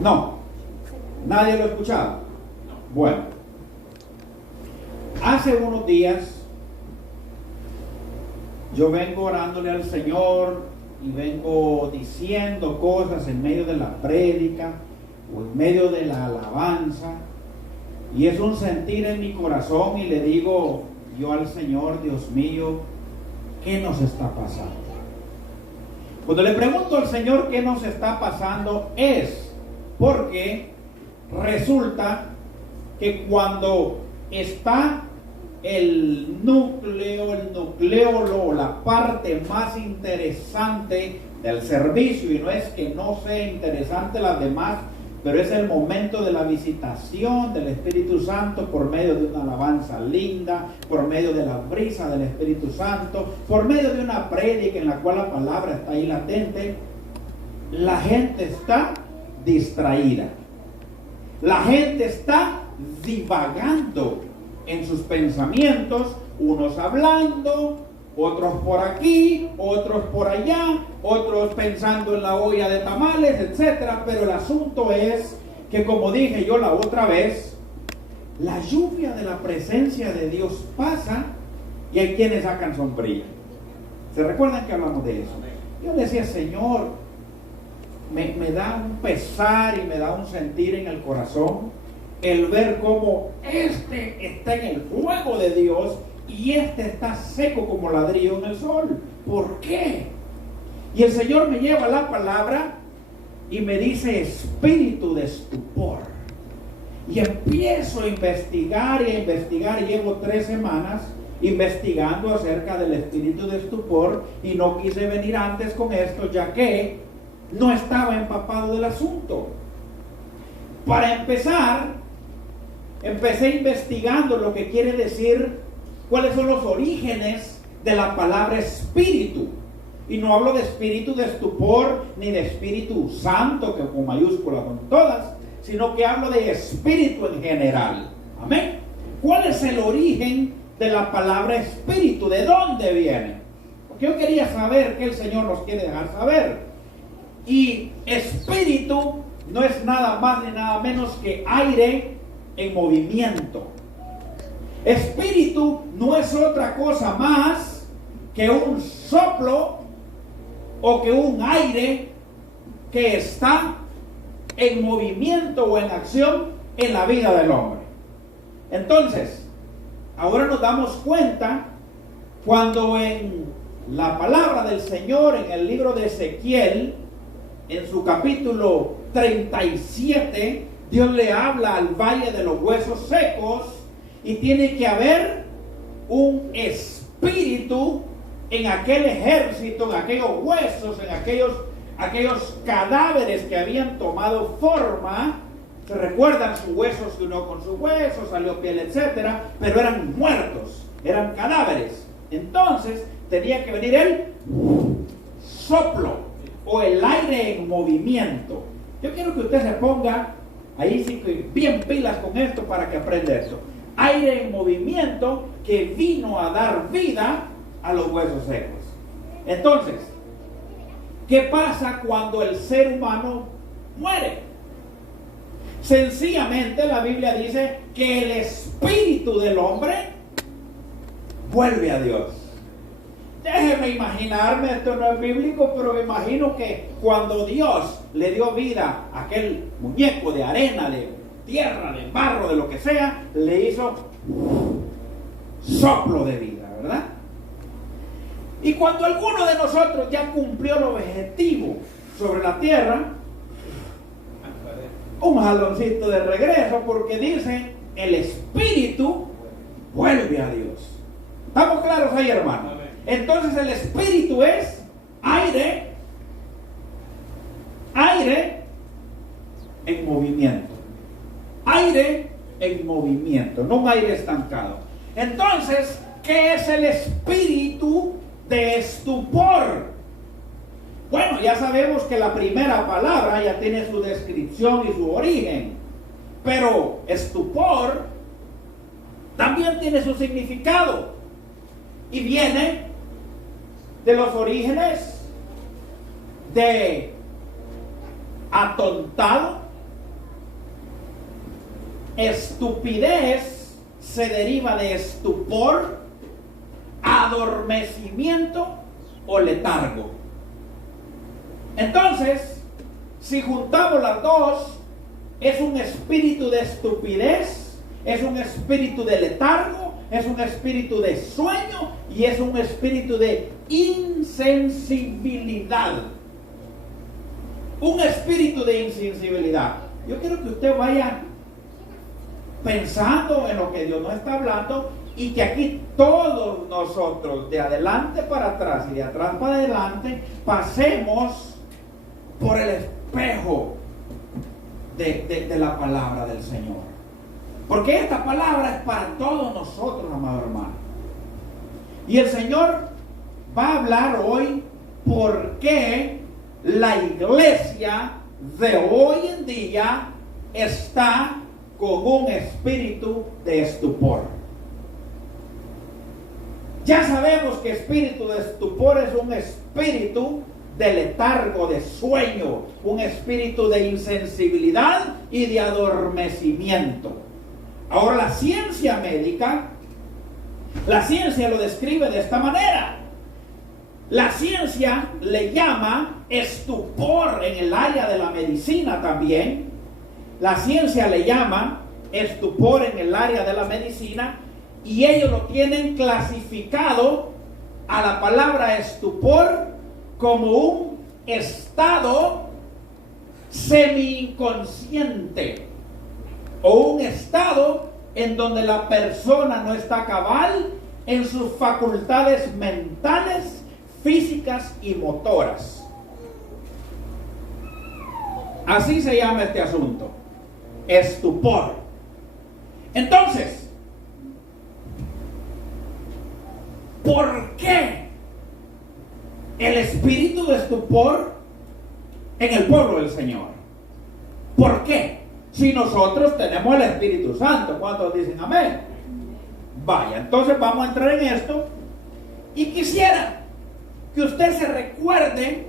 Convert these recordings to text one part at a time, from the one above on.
No. ¿Nadie lo ha escuchado? Bueno. Hace unos días yo vengo orándole al Señor y vengo diciendo cosas en medio de la prédica o en medio de la alabanza, y es un sentir en mi corazón, y le digo yo al Señor: Dios mío, ¿qué nos está pasando? Cuando le pregunto al Señor qué nos está pasando, es porque resulta que cuando está el nucleolo, la parte más interesante del servicio, y no es que no sea interesante las demás, pero es el momento de la visitación del Espíritu Santo por medio de una alabanza linda, por medio de la brisa del Espíritu Santo, por medio de una prédica en la cual la palabra está ahí latente. La gente está distraída, la gente está divagando en sus pensamientos, unos hablando, otros por aquí, otros por allá, otros pensando en la olla de tamales, etcétera. Pero el asunto es que, como dije yo la otra vez, la lluvia de la presencia de Dios pasa y hay quienes sacan sombrilla. ¿Se recuerdan que hablamos de eso? Yo le decía: Señor, me da un pesar y me da un sentir en el corazón el ver cómo este está en el fuego de Dios y este está seco como ladrillo en el sol. ¿Por qué? Y el Señor me lleva la palabra y me dice: espíritu de estupor. Y empiezo a investigar y a investigar, y llevo 3 semanas investigando acerca del espíritu de estupor, y no quise venir antes con esto, ya que no estaba empapado del asunto. Para empezar, empecé investigando lo que quiere decir, cuáles son los orígenes de la palabra espíritu. Y no hablo de espíritu de estupor, ni de Espíritu Santo, que con mayúsculas son todas, sino que hablo de espíritu en general. Amén. ¿Cuál es el origen de la palabra espíritu? ¿De dónde viene? Porque yo quería saber qué el Señor nos quiere dejar saber. Y espíritu no es nada más ni nada menos que aire en movimiento. Espíritu no es otra cosa más que un soplo o que un aire que está en movimiento o en acción en la vida del hombre. Entonces, ahora nos damos cuenta cuando en la palabra del Señor, en el libro de Ezequiel, en su capítulo 37, Dios le habla al valle de los huesos secos, y tiene que haber un espíritu en aquel ejército, en aquellos huesos, en aquellos cadáveres que habían tomado forma. Se recuerdan sus huesos, que uno con sus huesos salió piel, etcétera, pero eran muertos, eran cadáveres. Entonces tenía que venir el soplo o el aire en movimiento. Yo quiero que usted se ponga ahí sí que bien pilas con esto para que aprenda eso. Aire en movimiento que vino a dar vida a los huesos secos. Entonces, ¿qué pasa cuando el ser humano muere? Sencillamente la Biblia dice que el espíritu del hombre vuelve a Dios. Déjeme imaginarme, esto no es bíblico, pero me imagino que cuando Dios le dio vida a aquel muñeco de arena, de tierra, de barro, de lo que sea, le hizo soplo de vida, ¿verdad? Y cuando alguno de nosotros ya cumplió el objetivo sobre la tierra, un jaloncito de regreso, porque dice: el espíritu vuelve a Dios. ¿Estamos claros ahí, hermano? Entonces el espíritu es aire en movimiento. Aire en movimiento, no un aire estancado. Entonces, ¿qué es el espíritu de estupor? Bueno, ya sabemos que la primera palabra ya tiene su descripción y su origen, pero estupor también tiene su significado y viene de los orígenes de atontado, estupidez se deriva de estupor, adormecimiento o letargo. Entonces, si juntamos las dos, es un espíritu de estupidez, es un espíritu de letargo, es un espíritu de sueño y es un espíritu de insensibilidad. Un espíritu de insensibilidad. Yo quiero que usted vaya pensando en lo que Dios nos está hablando y que aquí todos nosotros, de adelante para atrás y de atrás para adelante, pasemos por el espejo de la palabra del Señor. Porque esta palabra es para todos nosotros, amado hermano. Y el Señor va a hablar hoy por qué la iglesia de hoy en día está con un espíritu de estupor. Ya sabemos que espíritu de estupor es un espíritu de letargo, de sueño, un espíritu de insensibilidad y de adormecimiento. Ahora la ciencia médica, la ciencia lo describe de esta manera. La ciencia le llama estupor en el área de la medicina también. La ciencia le llama estupor en el área de la medicina y ellos lo tienen clasificado a la palabra estupor como un estado semi-inconsciente o un estado en donde la persona no está cabal en sus facultades mentales, físicas y motoras. Así se llama este asunto, estupor. Entonces, ¿por qué el espíritu de estupor en el pueblo del Señor? ¿Por qué? Si nosotros tenemos el Espíritu Santo. ¿Cuántos dicen amén? Vaya, entonces vamos a entrar en esto. Y quisiera que usted se recuerde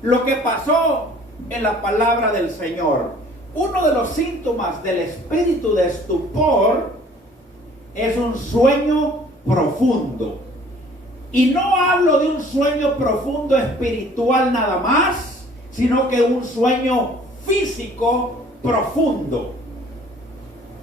lo que pasó en la palabra del Señor. Uno de los síntomas del espíritu de estupor es un sueño profundo. Y no hablo de un sueño profundo espiritual nada más, sino que un sueño físico profundo.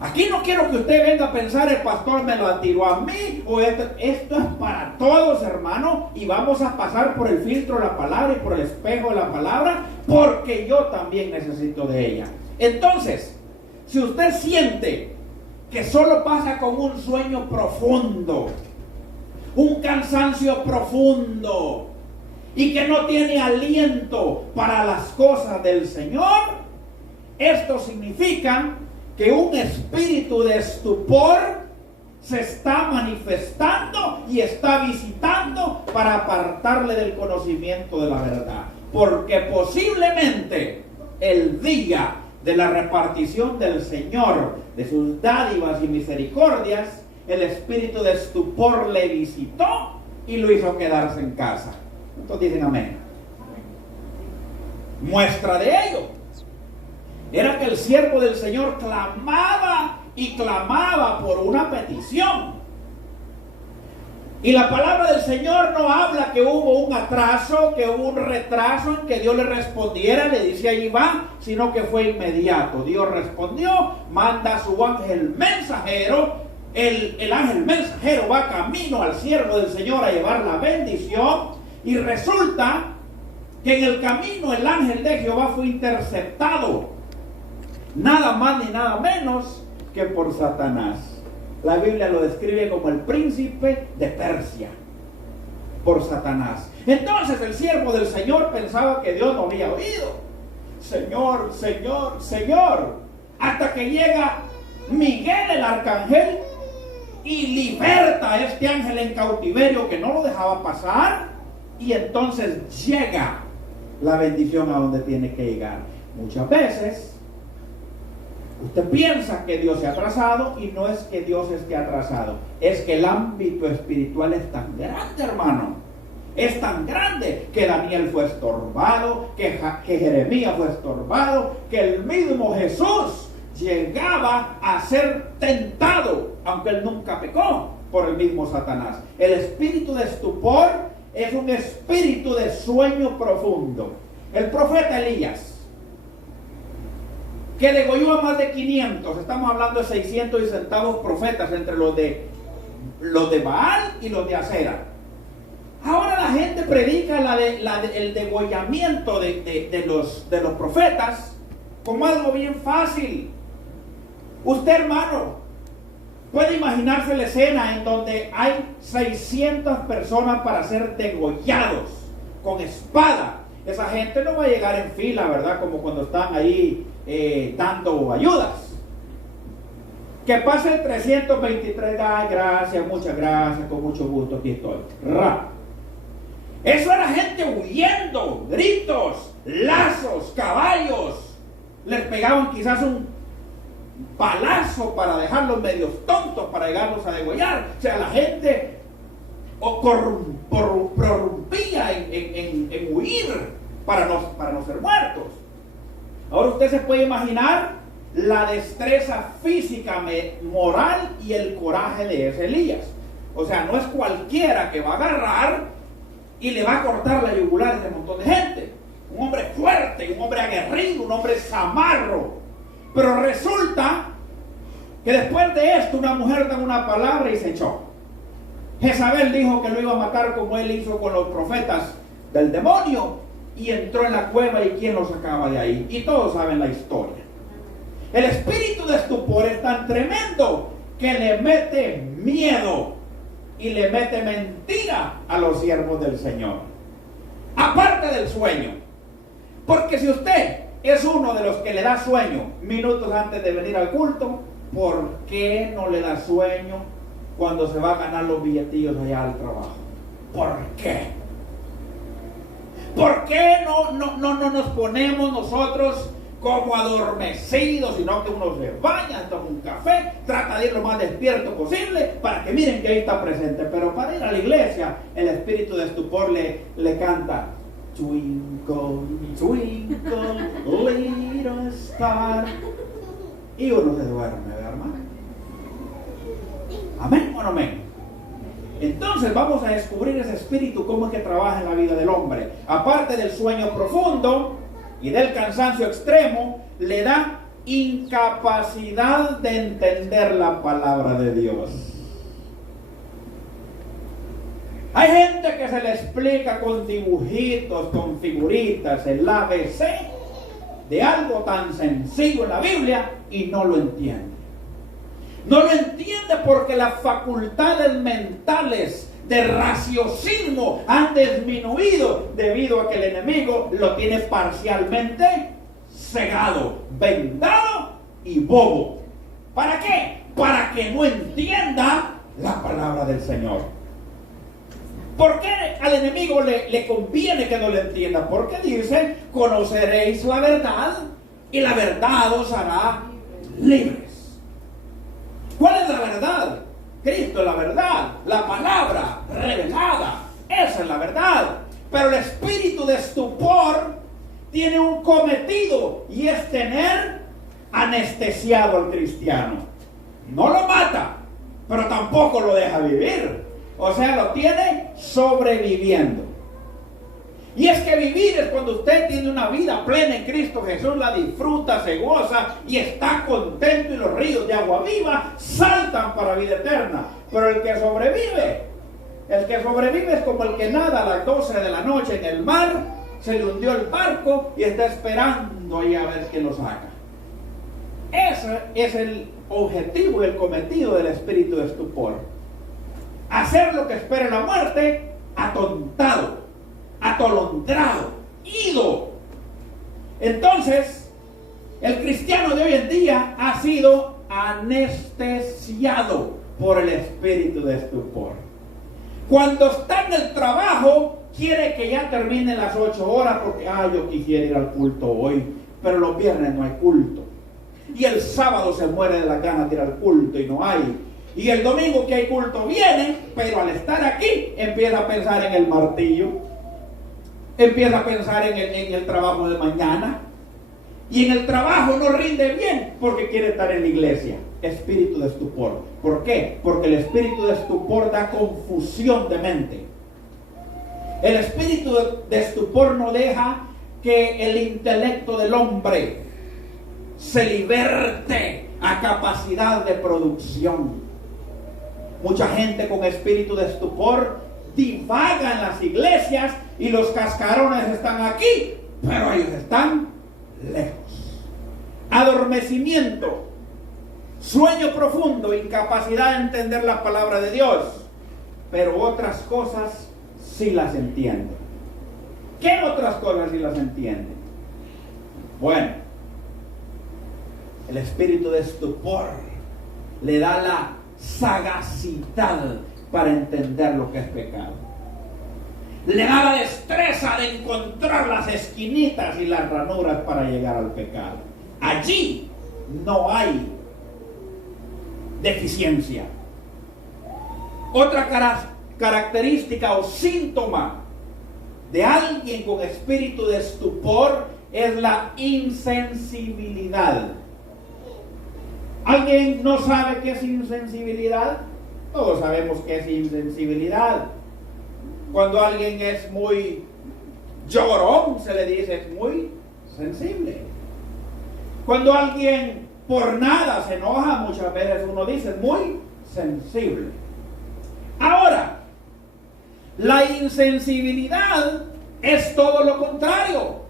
Aquí no quiero que usted venga a pensar, el pastor me lo tiró a mí, o esto es para todos, hermano, y vamos a pasar por el filtro de la palabra y por el espejo de la palabra, porque yo también necesito de ella. Entonces, si usted siente que solo pasa con un sueño profundo, un cansancio profundo, y que no tiene aliento para las cosas del Señor, esto significa que un espíritu de estupor se está manifestando y está visitando para apartarle del conocimiento de la verdad. Porque posiblemente el día de la repartición del Señor, de sus dádivas y misericordias, el espíritu de estupor le visitó y lo hizo quedarse en casa. ¿Cuántos dicen amén? Muestra de ello era que el siervo del Señor clamaba y clamaba por una petición. Y la palabra del Señor no habla que hubo un atraso, que hubo un retraso en que Dios le respondiera, le dice allí va, sino que fue inmediato. Dios respondió, manda a su ángel mensajero, el ángel mensajero va camino al siervo del Señor a llevar la bendición, y resulta que en el camino el ángel de Jehová fue interceptado, nada más ni nada menos que por Satanás. La Biblia lo describe como el príncipe de Persia, por Satanás. Entonces el siervo del Señor pensaba que Dios no había oído. Señor, Señor, Señor, hasta que llega Miguel el arcángel y liberta a este ángel en cautiverio que no lo dejaba pasar, y entonces llega la bendición a donde tiene que llegar. Muchas veces usted piensa que Dios se ha atrasado, y no es que Dios esté atrasado, es que el ámbito espiritual es tan grande, hermano. Es tan grande que Daniel fue estorbado, que Jeremías fue estorbado, que el mismo Jesús llegaba a ser tentado, aunque él nunca pecó, por el mismo Satanás. El espíritu de estupor es un espíritu de sueño profundo. El profeta Elías, que degolló a más de 500, estamos hablando de 600 y centavos profetas entre los de Baal y los de Acera. Ahora la gente predica el degollamiento de los profetas como algo bien fácil. Usted, hermano, puede imaginarse la escena en donde hay 600 personas para ser degollados con espada. Esa gente no va a llegar en fila, ¿verdad? Como cuando están ahí dando ayudas. Que pase el 323, ay, gracias, muchas gracias, con mucho gusto, aquí estoy. Ra. Eso era gente huyendo, gritos, lazos, caballos. Les pegaban quizás un balazo para dejarlos medios tontos, para llegarlos a degollar. O sea, la gente prorrumpía en huir para no ser muertos. Ahora usted se puede imaginar la destreza física, moral y el coraje de ese Elías. O sea, no es cualquiera que va a agarrar y le va a cortar la yugular a ese montón de gente. Un hombre fuerte, un hombre aguerrido, un hombre zamarro. Pero resulta que después de esto una mujer da una palabra y se echó. Jezabel dijo que lo iba a matar como él hizo con los profetas del demonio, y entró en la cueva, y quién lo sacaba de ahí. Y todos saben la historia. El espíritu de estupor es tan tremendo que le mete miedo y le mete mentira a los siervos del Señor. Aparte del sueño. Porque si usted es uno de los que le da sueño minutos antes de venir al culto, ¿por qué no le da sueño cuando se va a ganar los billetillos allá al trabajo? ¿Por qué? ¿Por qué no nos ponemos nosotros como adormecidos, sino que uno se baña, toma un café, trata de ir lo más despierto posible para que miren que ahí está presente? Pero para ir a la iglesia, el espíritu de estupor le canta: Twinkle, twinkle, little star. Y uno se duerme, ¿verdad, hermano? ¿Amén o no amén? Entonces vamos a descubrir ese espíritu, cómo es que trabaja en la vida del hombre. Aparte del sueño profundo y del cansancio extremo, le da incapacidad de entender la palabra de Dios. Hay gente que se le explica con dibujitos, con figuritas, el ABC de algo tan sencillo en la Biblia y no lo entiende. No lo entiende porque las facultades mentales de raciocinio han disminuido debido a que el enemigo lo tiene parcialmente cegado, vendado y bobo. ¿Para qué? Para que no entienda la palabra del Señor. ¿Por qué al enemigo le conviene que no le entienda? Porque dice: conoceréis la verdad y la verdad os hará libres. ¿Cuál es la verdad? Cristo es la verdad, la palabra revelada, esa es la verdad. Pero el espíritu de estupor tiene un cometido, y es tener anestesiado al cristiano. No lo mata, pero tampoco lo deja vivir. O sea, lo tiene sobreviviendo. Y es que vivir es cuando usted tiene una vida plena en Cristo Jesús, la disfruta, se goza y está contento, y los ríos de agua viva saltan para vida eterna. Pero el que sobrevive es como el que nada a las 12 de la noche en el mar, se le hundió el barco y está esperando ahí a ver quién lo saca. Ese es el objetivo y el cometido del espíritu de estupor. Hacer lo que espera la muerte, atontado, atolondrado, ido. Entonces, el cristiano de hoy en día ha sido anestesiado por el espíritu de estupor. Cuando está en el trabajo, quiere que ya termine las 8 horas porque, yo quisiera ir al culto hoy, pero los viernes no hay culto. Y el sábado se muere de las ganas de ir al culto y no hay. Y el domingo que hay culto viene, pero al estar aquí empieza a pensar en el martillo, empieza a pensar en el trabajo de mañana, Y en el trabajo no rinde bien porque quiere estar en la iglesia. Espíritu de estupor. ¿Por qué? Porque el espíritu de estupor da confusión de mente. El espíritu de estupor no deja que el intelecto del hombre se liberte a capacidad de producción. Mucha gente con espíritu de estupor divaga en las iglesias y los cascarones están aquí, pero ellos están lejos. Adormecimiento, sueño profundo, incapacidad de entender la palabra de Dios, pero otras cosas sí las entienden. ¿Qué otras cosas sí las entienden? Bueno, el espíritu de estupor le da la sagacidad para entender lo que es pecado. Le da la destreza de encontrar las esquinitas y las ranuras para llegar al pecado. Allí no hay deficiencia. Otra característica o síntoma de alguien con espíritu de estupor es la insensibilidad. ¿Alguien no sabe qué es insensibilidad? Todos sabemos qué es insensibilidad. Cuando alguien es muy llorón, se le dice es muy sensible. Cuando alguien por nada se enoja, muchas veces uno dice es muy sensible. Ahora, la insensibilidad es todo lo contrario.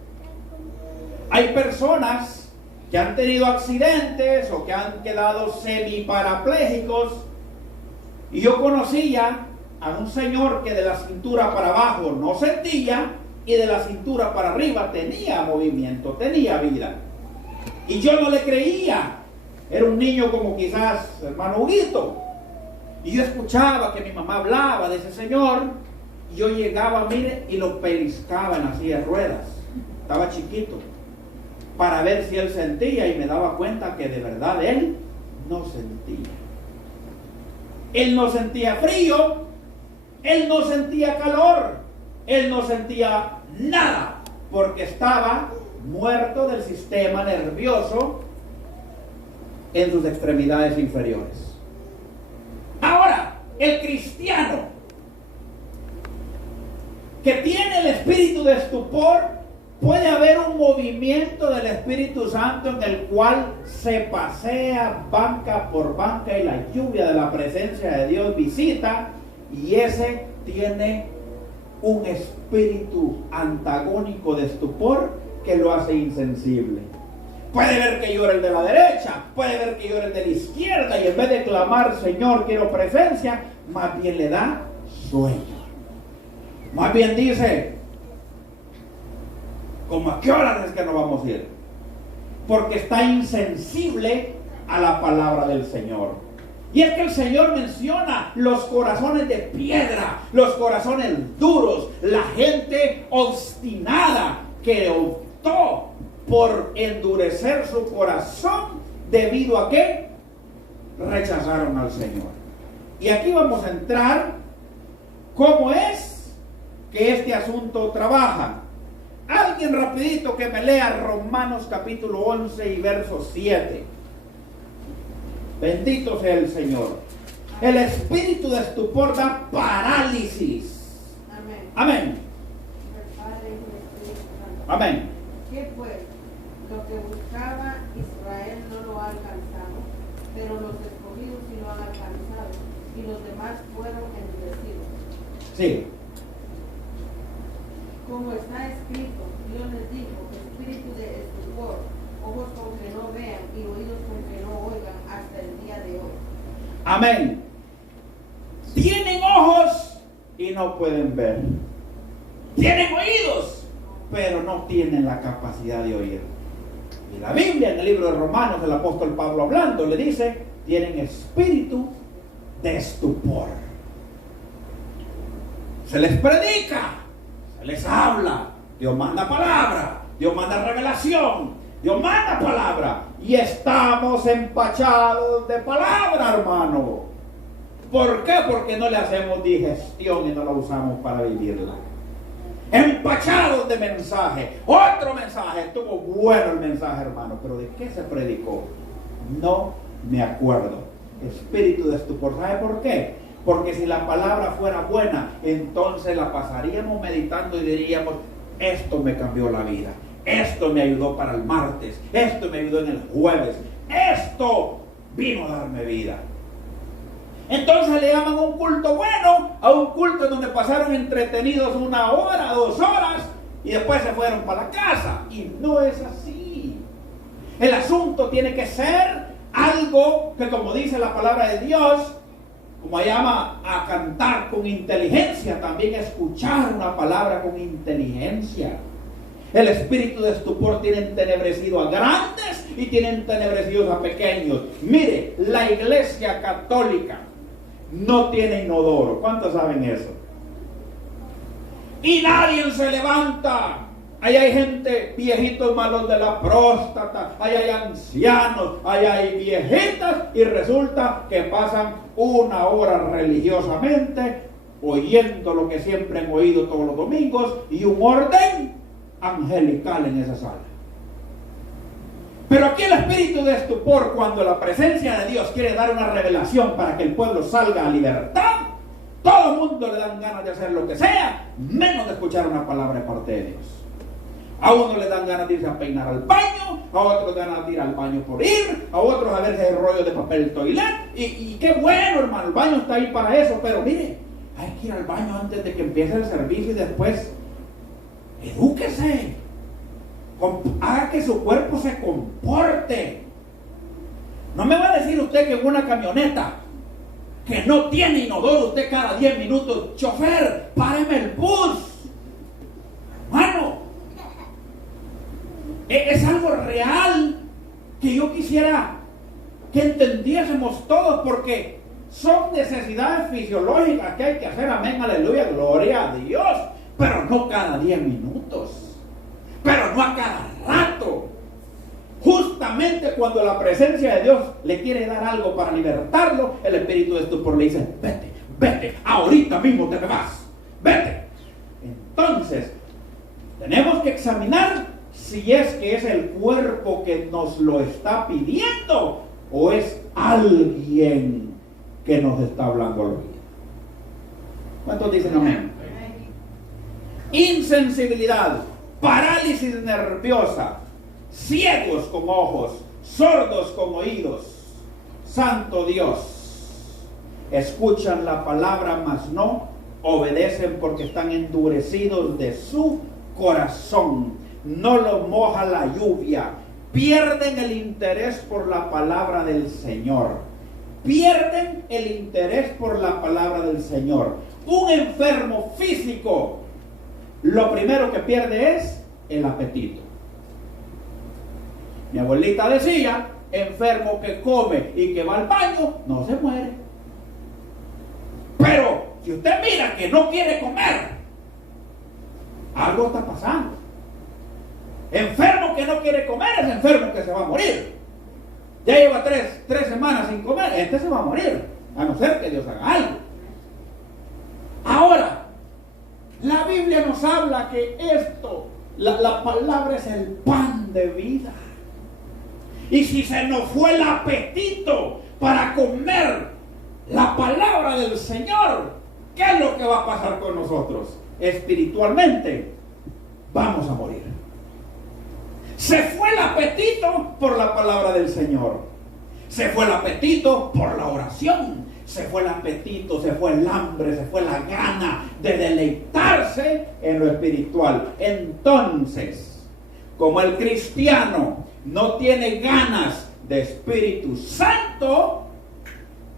Hay personas que han tenido accidentes o que han quedado semiparapléjicos, y yo conocía a un señor que de la cintura para abajo no sentía y de la cintura para arriba tenía movimiento, tenía vida, y yo no le creía. Era un niño como quizás hermano Huguito, y yo escuchaba que mi mamá hablaba de ese señor, y yo llegaba, mire, y lo pellizcaba en la silla de ruedas, estaba chiquito, para ver si él sentía, y me daba cuenta que de verdad él no sentía. Él no sentía frío, él no sentía calor, él no sentía nada, porque estaba muerto del sistema nervioso en sus extremidades inferiores. Ahora, el cristiano que tiene el espíritu de estupor, puede haber un movimiento del Espíritu Santo en el cual se pasea banca por banca y la lluvia de la presencia de Dios visita, y ese tiene un espíritu antagónico de estupor que lo hace insensible. Puede ver que llora el de la derecha, puede ver que llora el de la izquierda, y en vez de clamar Señor quiero presencia, más bien le da sueño. Más bien dice, ¿cómo a qué horas es que nos vamos a ir? Porque está insensible a la palabra del Señor. Y es que el Señor menciona los corazones de piedra, los corazones duros, la gente obstinada que optó por endurecer su corazón debido a que rechazaron al Señor. Y aquí vamos a entrar cómo es que este asunto trabaja. Alguien rapidito que me lea Romanos capítulo 11 y verso 7. Bendito sea el Señor. El espíritu de estupor da parálisis. Amén. Amén. Amén. ¿Qué pues? Lo que buscaba Israel no lo ha alcanzado, pero los escogidos sí lo han alcanzado, y los demás fueron endurecidos. Sí. Como está escrito, Dios les dijo, espíritu de estupor, ojos con que no vean y oídos con que no oigan hasta el día de hoy. Amén. Tienen ojos y no pueden ver. Tienen oídos, pero no tienen la capacidad de oír. Y la Biblia, en el libro de Romanos, el apóstol Pablo hablando, le dice, tienen espíritu de estupor. Se les predica, se les habla, Dios manda palabra, Dios manda revelación, Dios manda palabra, y estamos empachados de palabra, hermano. ¿Por qué? Porque no le hacemos digestión y no la usamos para vivirla. empachados de mensaje. Otro mensaje, estuvo bueno el mensaje, hermano, pero ¿de qué se predicó? No me acuerdo. Espíritu de estupor. ¿Sabe por qué? Porque si la palabra fuera buena, entonces la pasaríamos meditando y diríamos, esto me cambió la vida, esto me ayudó para el martes, esto me ayudó en el jueves, esto vino a darme vida. Entonces le llaman un culto bueno a un culto en donde pasaron entretenidos 1 hora, 2 horas y después se fueron para la casa. Y no es así. El asunto tiene que ser algo que, como dice la palabra de Dios, como llama a cantar con inteligencia, también escuchar una palabra con inteligencia. El espíritu de estupor tiene entenebrecido a grandes y tiene entenebrecidos a pequeños. Mire, la iglesia católica no tiene inodoro. ¿Cuántos saben eso? Y nadie se levanta. Ahí hay gente, viejitos malos de la próstata, ahí hay ancianos, ahí hay viejitas, y resulta que pasan 1 hora religiosamente oyendo lo que siempre han oído todos los domingos y un orden angelical en esa sala. Pero aquí el espíritu de estupor, cuando la presencia de Dios quiere dar una revelación para que el pueblo salga a libertad, todo el mundo le dan ganas de hacer lo que sea, menos de escuchar una palabra de parte de Dios. A uno le dan ganas de irse a peinar al baño, a otros ganas de ir al baño por ir, a otros a verse el rollo de papel toilet. Y qué bueno, hermano, el baño está ahí para eso, pero mire, hay que ir al baño antes de que empiece el servicio y después edúquese. Haga que su cuerpo se comporte. No me va a decir usted que en una camioneta que no tiene inodoro, usted cada 10 minutos, chofer, páreme el bus. Hermano, es algo real que yo quisiera que entendiésemos todos, porque son necesidades fisiológicas que hay que hacer. Amén, aleluya, gloria a Dios. Pero no cada 10 minutos, pero no a cada rato. Justamente cuando la presencia de Dios le quiere dar algo para libertarlo, el espíritu de estupor le dice, vete, vete, ahorita mismo te me vas, vete. Entonces, tenemos que examinar si es que es el cuerpo que nos lo está pidiendo o es alguien que nos está hablando al oído. ¿Cuántos dicen amén? Insensibilidad, parálisis nerviosa, ciegos con ojos, sordos con oídos. Santo Dios, escuchan la palabra, mas no obedecen porque están endurecidos de su corazón. No los moja la lluvia. Pierden el interés por la palabra del Señor. Pierden el interés por la palabra del Señor. Un enfermo físico, lo primero que pierde es el apetito. Mi abuelita decía, enfermo que come y que va al baño, no se muere. Pero si usted mira que no quiere comer, algo está pasando. Enfermo que no quiere comer es enfermo que se va a morir. Ya lleva tres semanas sin comer, este se va a morir, a no ser que Dios haga algo. Ahora, la Biblia nos habla que esto, la palabra es el pan de vida. Y si se nos fue el apetito para comer la palabra del Señor, ¿qué es lo que va a pasar con nosotros? Espiritualmente, vamos a morir. Se fue el apetito por la palabra del Señor. Se fue el apetito por la oración. Se fue el apetito, se fue el hambre, se fue la gana de deleitarse en lo espiritual. Entonces, como el cristiano no tiene ganas de Espíritu Santo,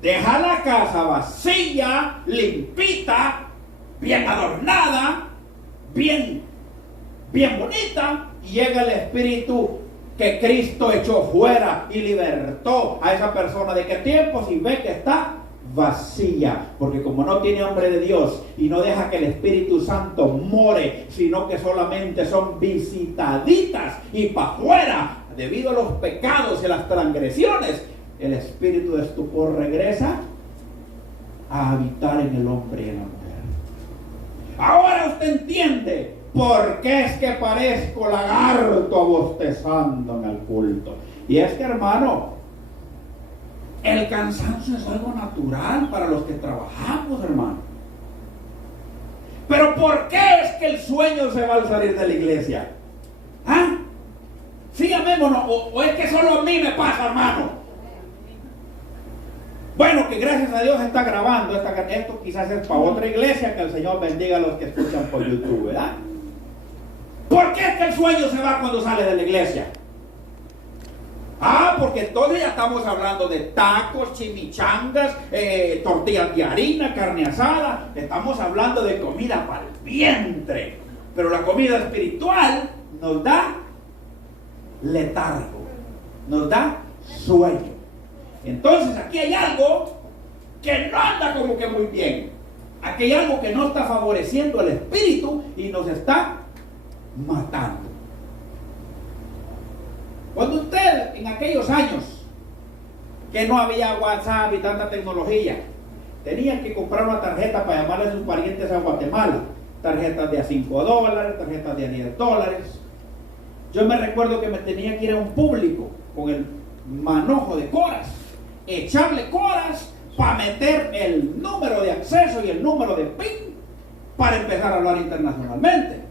deja la casa vacía, limpita, bien adornada, bien bonita, y llega el Espíritu que Cristo echó fuera y libertó a esa persona. ¿De qué tiempo? Si ve que está vacía, porque como no tiene hambre de Dios y no deja que el Espíritu Santo more, sino que solamente son visitaditas y para afuera debido a los pecados y a las transgresiones, el espíritu de estupor regresa a habitar en el hombre y en la mujer. Ahora usted entiende ¿por qué es que parezco lagarto bostezando en el culto? Y es que, hermano, el cansancio es algo natural para los que trabajamos, hermano. Pero ¿por qué es que el sueño se va al salir de la iglesia? ¿Ah? Sí, amémonos, o es que solo a mí me pasa, hermano. Bueno, que gracias a Dios está grabando esto quizás es para otra iglesia, que el Señor bendiga a los que escuchan por YouTube, ¿verdad? ¿Por qué es que el sueño se va cuando sale de la iglesia? Ah, porque entonces ya estamos hablando de tacos, chimichangas, tortillas de harina, carne asada. Estamos hablando de comida para el vientre. Pero la comida espiritual nos da letargo, nos da sueño. Entonces aquí hay algo que no anda como que muy bien. Aquí hay algo que no está favoreciendo al espíritu y nos está matando. Cuando usted, en aquellos años que no había WhatsApp y tanta tecnología, tenía que comprar una tarjeta para llamarle a sus parientes a Guatemala, tarjetas de a $5, tarjetas de a $10. Yo me recuerdo que me tenía que ir a un público con el manojo de coras, echarle coras para meter el número de acceso y el número de PIN para empezar a hablar internacionalmente.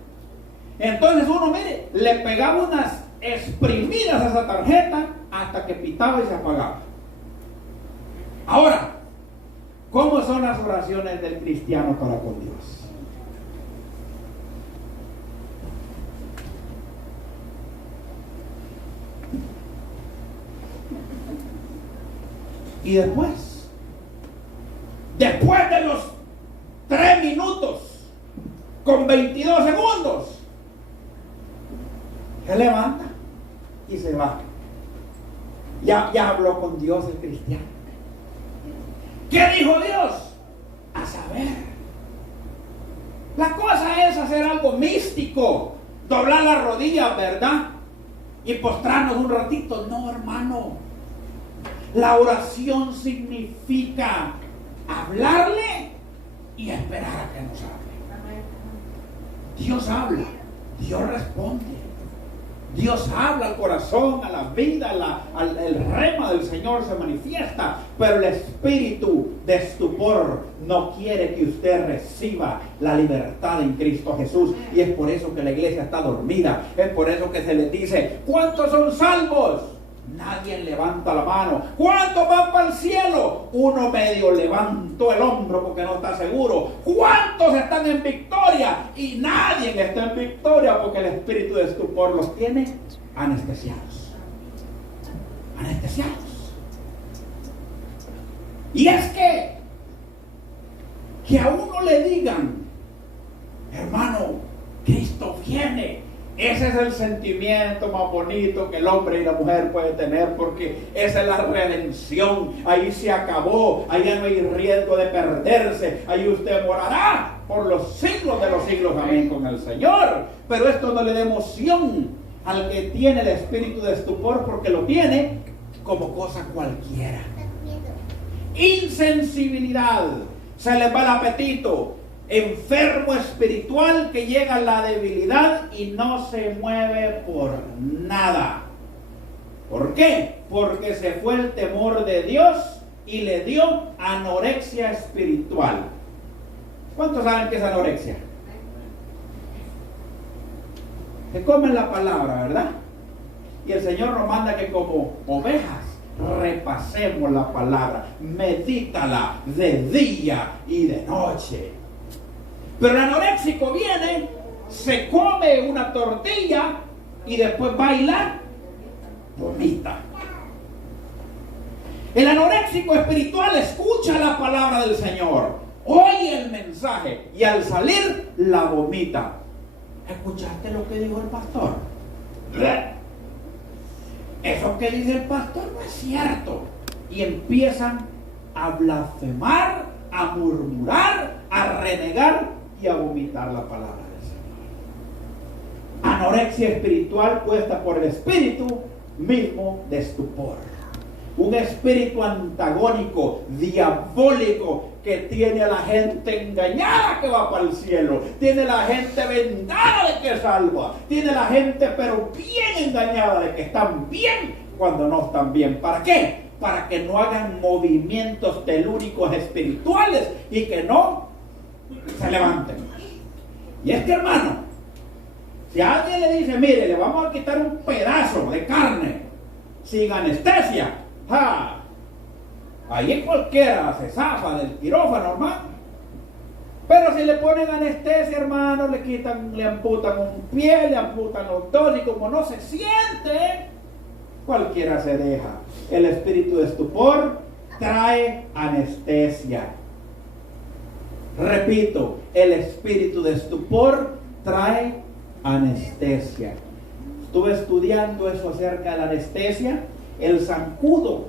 Entonces uno, mire, le pegaba unas exprimidas a esa tarjeta hasta que pitaba y se apagaba. Ahora, ¿cómo son las oraciones del cristiano para con Dios? Y después de los 3 minutos con 22 segundos, se levanta y se va. Ya habló con Dios el cristiano. ¿Qué dijo Dios? A saber. La cosa es hacer algo místico, doblar las rodillas, ¿verdad? Y postrarnos un ratito. No, hermano. La oración significa hablarle y esperar a que nos hable. Dios habla, Dios responde. Dios habla al corazón, a la vida, el rema del Señor se manifiesta, pero el espíritu de estupor no quiere que usted reciba la libertad en Cristo Jesús. Y es por eso que la iglesia está dormida. Es por eso que se les dice: ¿cuántos son salvos? Nadie levanta la mano. ¿Cuántos van para el cielo? Uno medio levantó el hombro porque no está seguro. ¿Cuántos están en victoria? Y nadie está en victoria porque el espíritu de estupor los tiene anestesiados. Anestesiados. Y es que a uno le digan: hermano, Cristo viene. Ese es el sentimiento más bonito que el hombre y la mujer pueden tener, porque esa es la redención. Ahí se acabó, ahí ya no hay riesgo de perderse, ahí usted morará por los siglos de los siglos, amén, con el Señor. Pero esto no le da emoción al que tiene el espíritu de estupor, porque lo tiene como cosa cualquiera. Insensibilidad, se les va el apetito. Enfermo espiritual que llega a la debilidad y no se mueve por nada. ¿Por qué? Porque se fue el temor de Dios y le dio anorexia espiritual. ¿Cuántos saben qué es anorexia? Que comen la palabra, ¿verdad? Y el Señor nos manda que como ovejas repasemos la palabra, medítala de día y de noche. Pero el anoréxico viene, se come una tortilla y después baila, vomita. El anoréxico espiritual escucha la palabra del Señor, oye el mensaje y al salir la vomita. ¿Escuchaste lo que dijo el pastor? Eso que dice el pastor no es cierto. Y empiezan a blasfemar, a murmurar, a renegar y a vomitar la palabra del Señor. Anorexia espiritual puesta por el espíritu mismo de estupor. Un espíritu antagónico, diabólico, que tiene a la gente engañada que va para el cielo, tiene a la gente vendada de que es salva, tiene a la gente pero bien engañada de que están bien cuando no están bien. ¿Para qué? Para que no hagan movimientos telúricos espirituales y que no se levanten. Y es que, hermano, si alguien le dice, mire, le vamos a quitar un pedazo de carne sin anestesia, ahí cualquiera se zafa del quirófano, hermano. Pero si le ponen anestesia, hermano, le amputan un pie, le amputan los dos, y como no se siente, cualquiera se deja. El espíritu de estupor trae anestesia. Repito, el espíritu de estupor trae anestesia. Estuve estudiando eso acerca de la anestesia. El zancudo,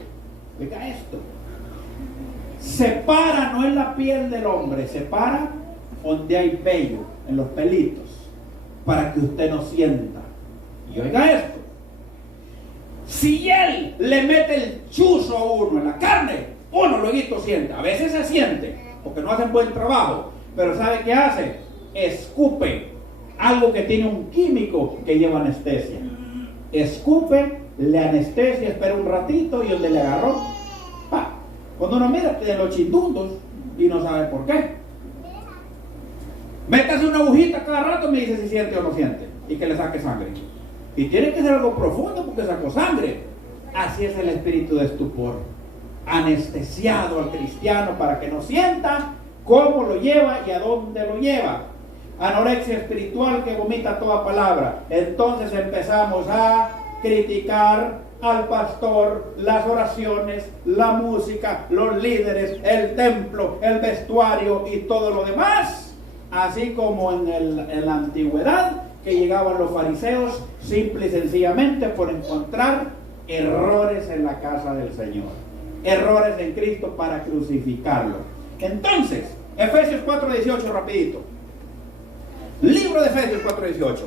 oiga esto, separa, no en la piel del hombre, separa donde hay vello, en los pelitos, para que usted no sienta. Y oiga esto, si él le mete el chuzo a uno en la carne, uno luego siente. A veces se siente, porque no hacen buen trabajo, pero ¿sabe qué hace? Escupe algo que tiene un químico que lleva anestesia. Escupe, le anestesia, espera un ratito y donde le agarró, cuando uno mira, tiene los chindundos y no sabe por qué. Métase una agujita cada rato y me dice si siente o no siente, y que le saque sangre. Y tiene que ser algo profundo porque sacó sangre. Así es el espíritu de estupor, anestesiado al cristiano para que no sienta cómo lo lleva y a dónde lo lleva. Anorexia espiritual que vomita toda palabra. Entonces empezamos a criticar al pastor, las oraciones, la música, los líderes, el templo, el vestuario y todo lo demás. Así como en la antigüedad, que llegaban los fariseos simple y sencillamente por encontrar errores en la casa del Señor, errores en Cristo para crucificarlo. Entonces, Efesios 4:18, rapidito. Libro de Efesios 4:18.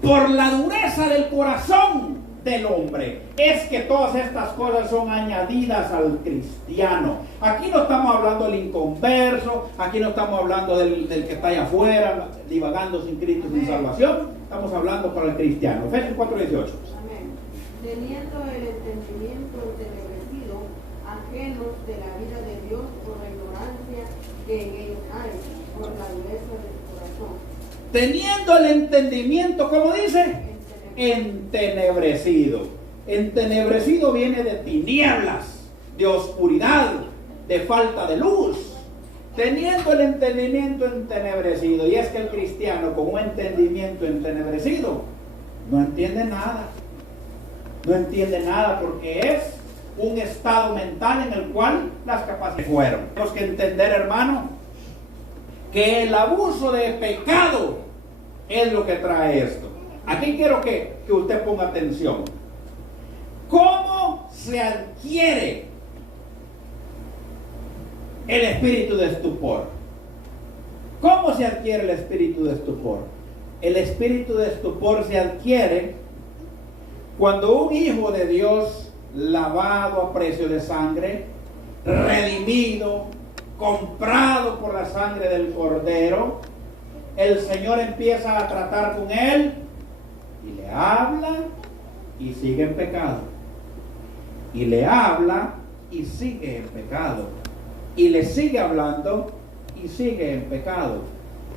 Por la dureza del corazón del hombre es que todas estas cosas son añadidas al cristiano. Aquí no estamos hablando del inconverso, aquí no estamos hablando del que está allá afuera divagando sin Cristo, sin salvación. Estamos hablando para el cristiano. Efesios 4:18. Amén. Teniendo el entendimiento entenebrecido, ajenos de la vida de Dios por la ignorancia que en ellos hay, por la dureza del corazón. Teniendo el entendimiento, ¿cómo dice? Entenebrecido. Entenebrecido viene de tinieblas, de oscuridad, de falta de luz. Teniendo el entendimiento entenebrecido. Y es que el cristiano con un entendimiento entenebrecido no entiende nada. No entiende nada porque es un estado mental en el cual las capacidades fueron. Tenemos que entender, hermano, que el abuso de pecado es lo que trae esto. Aquí quiero que usted ponga atención. ¿Cómo se adquiere el espíritu de estupor? ¿Cómo se adquiere el espíritu de estupor? El espíritu de estupor se adquiere cuando un hijo de Dios, lavado a precio de sangre, redimido, comprado por la sangre del Cordero, el Señor empieza a tratar con él y le habla y sigue en pecado. Y le habla y sigue en pecado. Y le sigue hablando y sigue en pecado.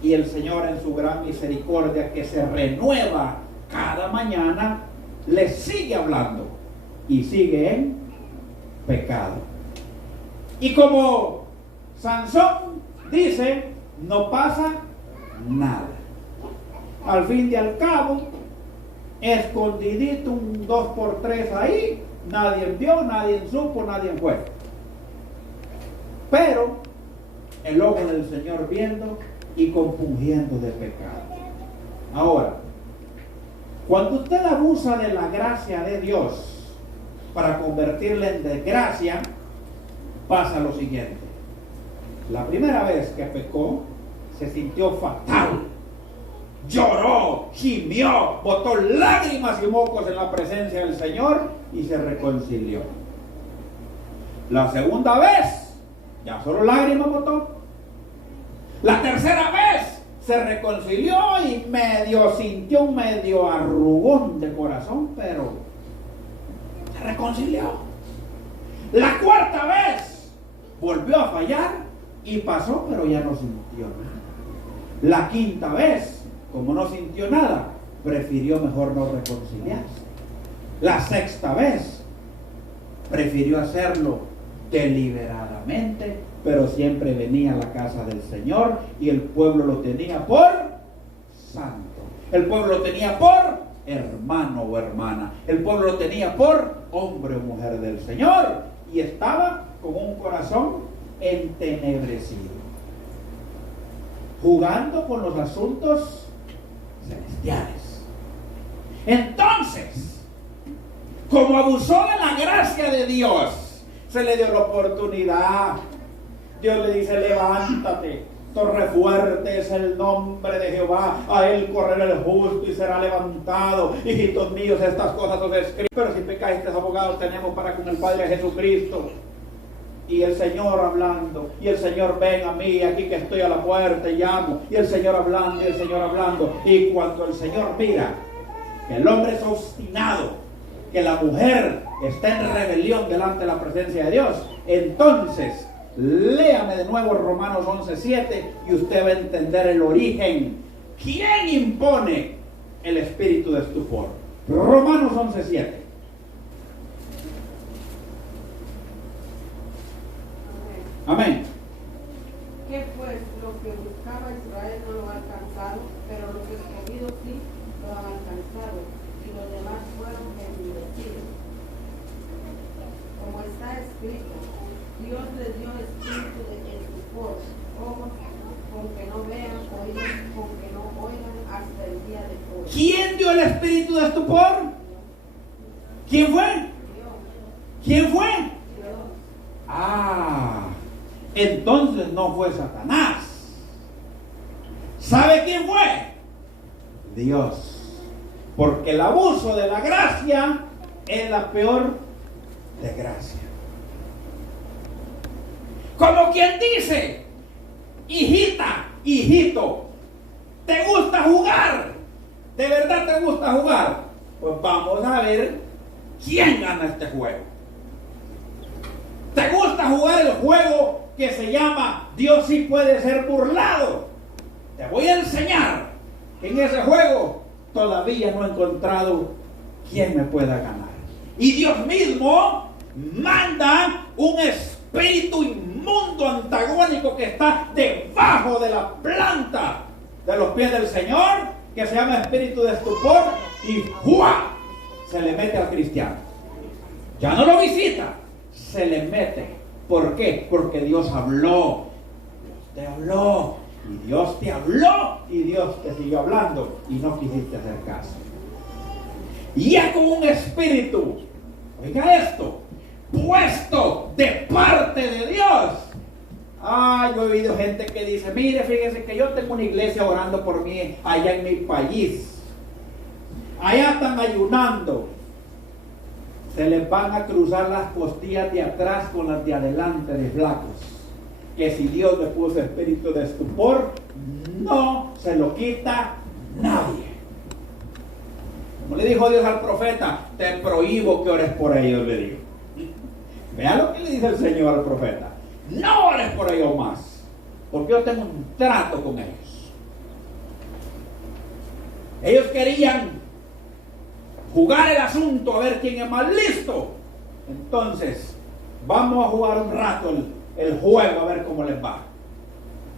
Y el Señor, en su gran misericordia que se renueva cada mañana, le sigue hablando y sigue en pecado. Y como Sansón dice, no pasa nada. Al fin y al cabo, escondidito un 2x3 ahí, nadie vio, nadie supo, nadie fue. Pero el ojo del Señor viendo y compungiendo de pecado. Ahora, cuando usted abusa de la gracia de Dios para convertirla en desgracia, pasa lo siguiente. La primera vez que pecó, se sintió fatal. Lloró, gimió, botó lágrimas y mocos en la presencia del Señor y se reconcilió. La segunda vez Ya solo lágrimas botó. La tercera vez se reconcilió y sintió un medio arrugón de corazón, pero se reconcilió. La cuarta vez volvió a fallar y pasó, pero ya no sintió nada. La quinta vez, como no sintió nada, prefirió mejor no reconciliarse. La sexta vez prefirió hacerlo deliberadamente, pero siempre venía a la casa del Señor y el pueblo lo tenía por santo. El pueblo lo tenía por hermano o hermana. El pueblo lo tenía por hombre o mujer del Señor y estaba con un corazón entenebrecido, jugando con los asuntos celestiales. Entonces, como abusó de la gracia de Dios, se le dio la oportunidad. Dios le dice: levántate, torre fuerte es el nombre de Jehová, a él correrá el justo y será levantado. Hijitos míos, estas cosas os escribo, pero si pecáis, abogados tenemos para con el Padre Jesucristo. Y el Señor hablando, y el Señor: ven a mí, aquí que estoy a la puerta y llamo. Y el Señor hablando, y el Señor hablando. Y cuando el Señor mira que el hombre es obstinado, que la mujer está en rebelión delante de la presencia de Dios, entonces léame de nuevo Romanos 11:7 y usted va a entender el origen. ¿Quién impone el espíritu de estupor? Romanos 11:7. Amén. ¿Qué pues? Lo que buscaba Israel no lo ha alcanzado, pero los escogidos sí lo han alcanzado, y los demás fueron envilecidos. Como está escrito: Dios les dio espíritu de estupor, ojos con que no vean, oídos con que no oigan, hasta el día de hoy. ¿Quién dio el espíritu de estupor? ¿Quién fue? Dios. ¿Quién fue? Dios. Entonces no fue Satanás. ¿Sabe quién fue? Dios. Porque el abuso de la gracia es la peor desgracia. Como quien dice: hijita, hijito, ¿te gusta jugar? ¿De verdad te gusta jugar? Pues vamos a ver quién gana este juego. ¿Te gusta jugar el juego que se llama Dios sí puede ser burlado? Te voy a enseñar que en ese juego todavía no he encontrado quién me pueda ganar. Y Dios mismo manda un espíritu inmundo antagónico que está debajo de la planta de los pies del Señor, que se llama espíritu de estupor, y ¡juá! Se le mete al cristiano. Ya no lo visita, se le mete. ¿Por qué? Porque Dios habló. Dios te habló. Y Dios te habló. Y Dios te siguió hablando. Y no quisiste hacer caso. Y ya con un espíritu, oiga esto, puesto de parte de Dios. Yo he oído gente que dice: mire, fíjese que yo tengo una iglesia orando por mí allá en mi país. Allá están ayunando. Se les van a cruzar las costillas de atrás con las de adelante de flacos. Que si Dios le puso espíritu de estupor, no se lo quita nadie. Como le dijo Dios al profeta: te prohíbo que ores por ellos, le dijo. Vean lo que le dice el Señor al profeta: no ores por ellos más, porque yo tengo un trato con ellos. Ellos querían jugar el asunto a ver quién es más listo. Entonces, vamos a jugar un rato el juego a ver cómo les va.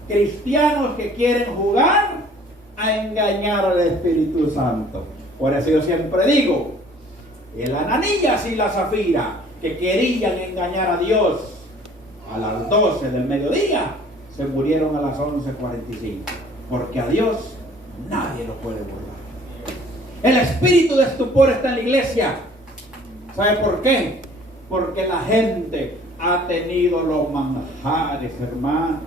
Cristianos que quieren jugar a engañar al Espíritu Santo. Por eso yo siempre digo: el Ananías y la Zafira, que querían engañar a Dios a las 12 del mediodía, se murieron a las 11:45. Porque a Dios nadie lo puede burlar. El espíritu de estupor está en la iglesia. ¿Sabe por qué? Porque la gente ha tenido los manjares, hermano.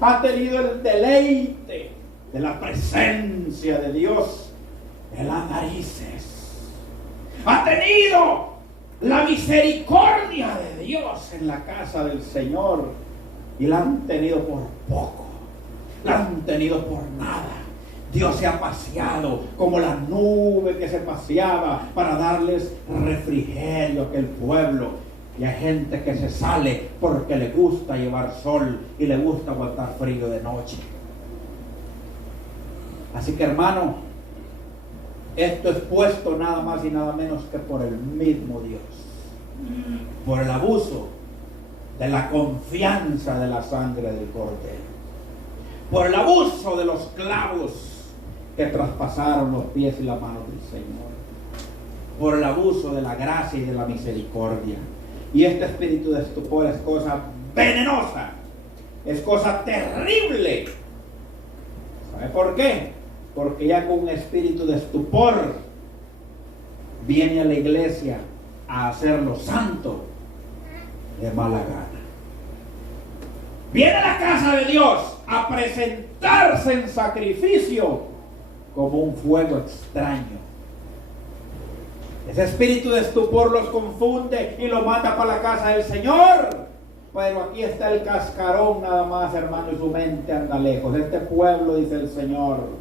Ha tenido el deleite de la presencia de Dios en las narices. Ha tenido la misericordia de Dios en la casa del Señor y la han tenido por poco, la han tenido por nada. Dios se ha paseado como la nube que se paseaba para darles refrigerio a aquel pueblo. Y hay gente que se sale porque le gusta llevar sol y le gusta aguantar frío de noche. Así que, hermano, esto es puesto nada más y nada menos que por el mismo Dios, por el abuso de la confianza de la sangre del Cordero, por el abuso de los clavos que traspasaron los pies y la mano del Señor, por el abuso de la gracia y de la misericordia. Y este espíritu de estupor es cosa venenosa, es cosa terrible. ¿Sabe por qué? Porque ya con un espíritu de estupor viene a la iglesia a hacerlo santo de mala gana. Viene a la casa de Dios a presentarse en sacrificio como un fuego extraño. Ese espíritu de estupor los confunde y los manda para la casa del Señor. Pero aquí está el cascarón nada más, hermano, y su mente anda lejos. Este pueblo, dice el Señor,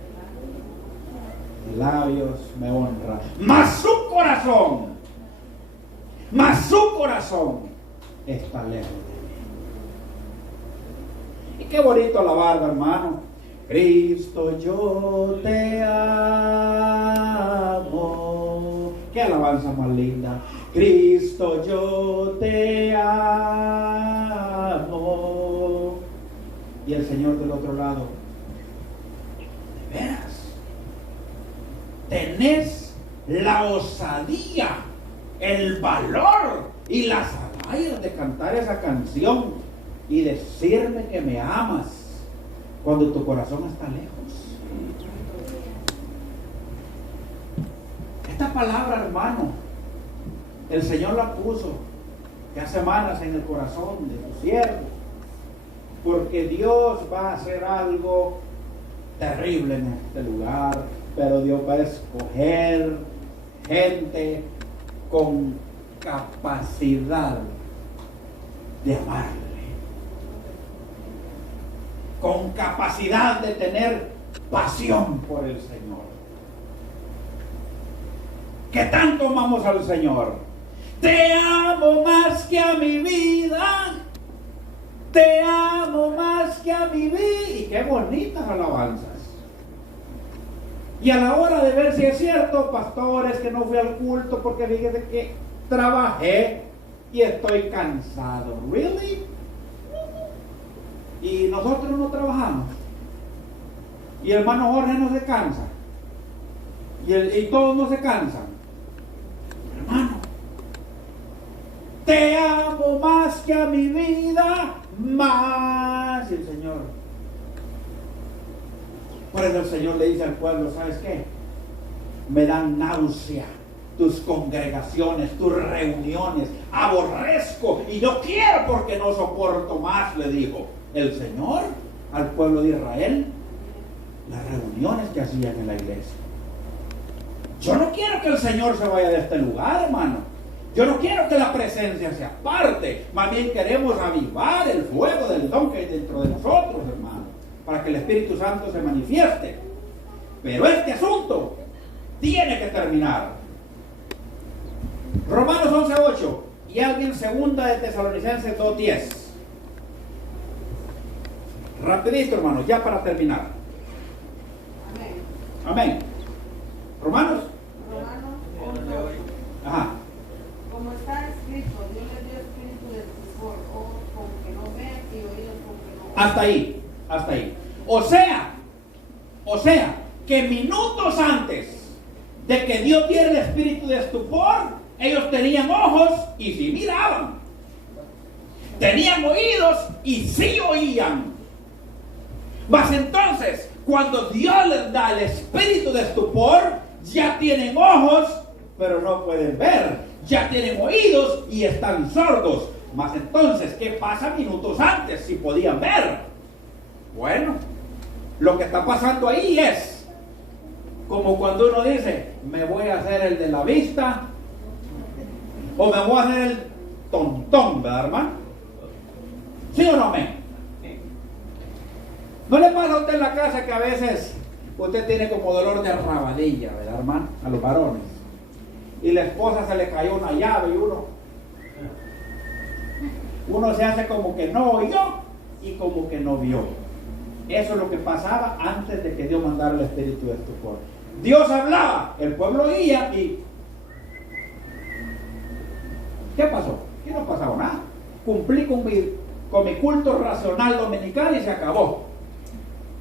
labios me honra, mas su corazón está lejos de mí. Y qué bonito alabar, hermano. Cristo, yo te amo. Qué alabanza más linda. Cristo, yo te amo. Y el Señor del otro lado, ¿de veras? Tenés la osadía, el valor y las agallas de cantar esa canción y decirme que me amas cuando tu corazón está lejos. Esta palabra, hermano, el Señor la puso ya semanas en el corazón de su siervo, porque Dios va a hacer algo terrible en este lugar, pero Dios va a escoger gente con capacidad de amarle, con capacidad de tener pasión por el Señor. ¿Qué tanto amamos al Señor? Te amo más que a mi vida, te amo más que a mi vida. Y qué bonitas alabanzas. Y a la hora de ver si es cierto, pastores, que no fui al culto porque fíjese que trabajé y estoy cansado. ¿Really? Y nosotros no trabajamos. Y el hermano Jorge no se cansa. Y todos no se cansan. Hermano, te amo más que a mi vida, más. Y el Señor, por eso el Señor le dice al pueblo, ¿sabes qué? Me dan náusea tus congregaciones, tus reuniones, aborrezco y no quiero porque no soporto más, le dijo el Señor al pueblo de Israel, las reuniones que hacían en la iglesia. Yo no quiero que el Señor se vaya de este lugar, hermano. Yo no quiero que la presencia se aparte. Más bien queremos avivar el fuego del don que hay dentro de nosotros, hermano, para que el Espíritu Santo se manifieste. Pero este asunto tiene que terminar. Romanos 11:8 y alguien segunda de Tesalonicenses 2:10. Rapidito, hermano, ya para terminar. Amén. Amén. Romanos. Romanos 11:8. Ajá. Como está escrito, Dios le dio espíritu de estupor, ojos con que no vean y oídos con que no oigan. Hasta ahí. O sea, que minutos antes de que Dios diera el espíritu de estupor, ellos tenían ojos y sí miraban. Tenían oídos y sí oían. Mas entonces, cuando Dios les da el espíritu de estupor, ya tienen ojos, pero no pueden ver. Ya tienen oídos y están sordos. Mas entonces, ¿qué pasa minutos antes si podían ver? Bueno, lo que está pasando ahí es como cuando uno dice, me voy a hacer el de la vista O me voy a hacer el tontón, ¿verdad, hermano? ¿Sí o no, men? ¿No le pasa a usted en la casa que a veces usted tiene como dolor de rabadilla, ¿verdad, hermano? A los varones. Y la esposa se le cayó una llave y uno se hace como que no oyó y como que no vio. Eso es lo que pasaba antes de que Dios mandara el espíritu de estupor. Dios hablaba, el pueblo oía y ¿qué pasó? Aquí no pasaba nada. Cumplí con mi culto racional dominical y se acabó.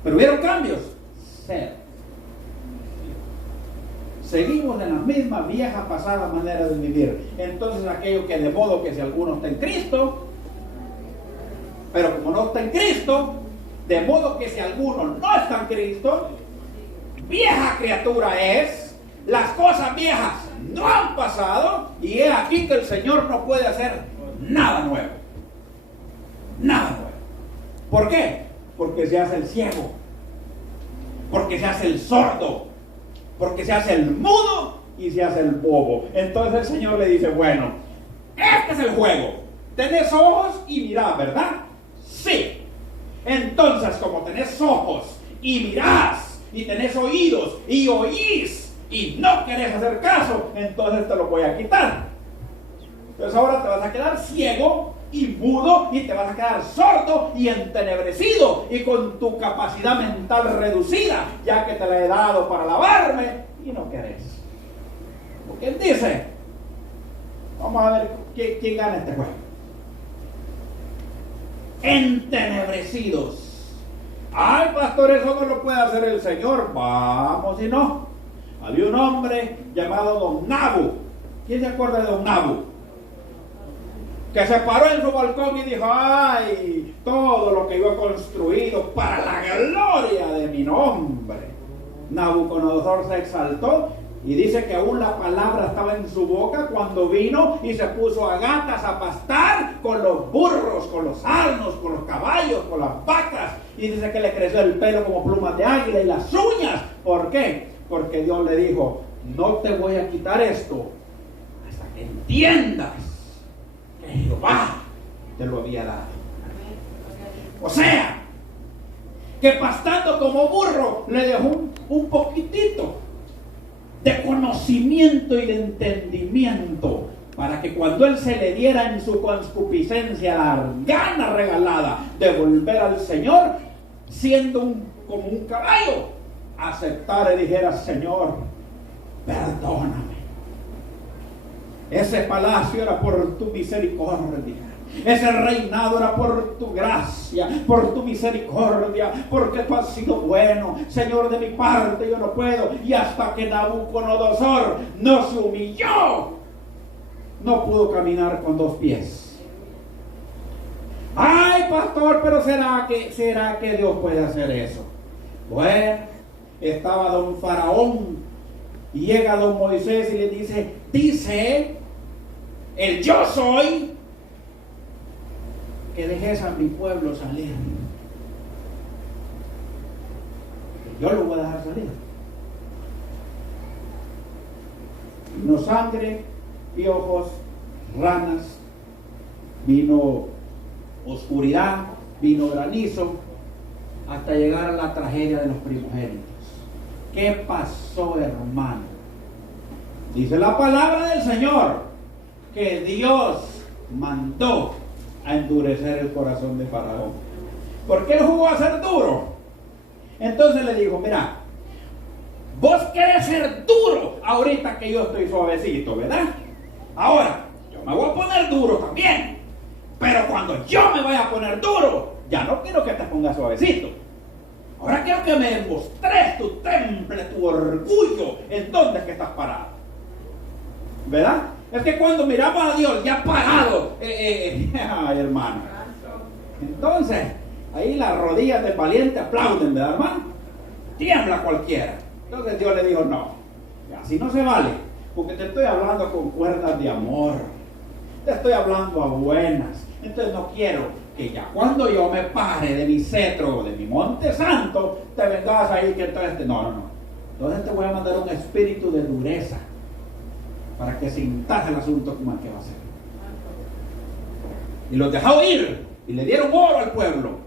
Pero hubieron cambios. Cero. Seguimos en la misma vieja pasada manera de vivir. Entonces aquello que de modo que si alguno está en Cristo, pero como no está en Cristo, de modo que si alguno no está en Cristo, vieja criatura es, las cosas viejas no han pasado, y he aquí que el Señor no puede hacer nada nuevo. Nada nuevo. ¿Por qué? Porque se hace el ciego, porque se hace el sordo, porque se hace el mudo y se hace el bobo. Entonces el Señor le dice, bueno, este es el juego. Tenés ojos y mirás, ¿verdad? Sí. Entonces, como tenés ojos y mirás y tenés oídos y oís y no querés hacer caso, entonces te lo voy a quitar. Entonces ahora te vas a quedar ciego y mudo y te vas a quedar sordo y entenebrecido y con tu capacidad mental reducida, ya que te la he dado para lavarme y no querés. Porque él dice, vamos a ver quién gana este juego. Entenebrecidos. Ay, pastor, eso no lo puede hacer el Señor. Vamos y no. Había un hombre llamado Don Nabu. ¿Quién se acuerda de Don Nabu? Que se paró en su balcón y dijo, ay, todo lo que yo he construido para la gloria de mi nombre. Nabucodonosor se exaltó y dice que aún la palabra estaba en su boca cuando vino y se puso a gatas a pastar con los burros, con los asnos, con los caballos, con las vacas. Y dice que le creció el pelo como plumas de águila y las uñas. ¿Por qué? Porque Dios le dijo, no te voy a quitar esto hasta que entiendas que Jehová te lo había dado. O sea, que pastando como burro le dejó un poquitito de conocimiento y de entendimiento para que cuando él se le diera en su concupiscencia la gana regalada de volver al Señor, siendo como un caballo, aceptara y dijera, Señor, perdóname. Ese palacio era por tu misericordia. Ese reinado era por tu gracia, por tu misericordia, porque tú has sido bueno. Señor, de mi parte yo no puedo. Y hasta que Nabucodonosor no se humilló, no pudo caminar con 2 pies. Ay, pastor, pero ¿será que Dios puede hacer eso? Bueno, estaba don Faraón y llega don Moisés y le dice el yo soy, que dejes a mi pueblo salir. Yo lo voy a dejar salir. Vino sangre, piojos, ranas, vino oscuridad, vino granizo, hasta llegar a la tragedia de los primogénitos. ¿Qué pasó, hermano? Dice la palabra del Señor que Dios mandó a endurecer el corazón de Faraón. ¿Por qué él jugó a ser duro? Entonces le dijo, mira, vos querés ser duro ahorita que yo estoy suavecito, ¿verdad? Ahora, yo me voy a poner duro también. Pero cuando yo me vaya a poner duro, ya no quiero que te pongas suavecito. Ahora quiero que me demostres tu temple, tu orgullo, en dónde es que estás parado. ¿Verdad? Es que cuando miramos a Dios ya parado, ay, hermano. Entonces, ahí las rodillas del valiente aplauden, ¿verdad, hermano? Tiembla cualquiera. Entonces Dios le dijo, no, así no se vale, porque te estoy hablando con cuerdas de amor. Te estoy hablando a buenas. Entonces no quiero que ya cuando yo me pare de mi cetro, de mi monte santo, te vengas ahí que entonces no. Entonces te voy a mandar un espíritu de dureza. para que se encaje el asunto como el que va a ser. Y los dejó ir y le dieron oro al pueblo.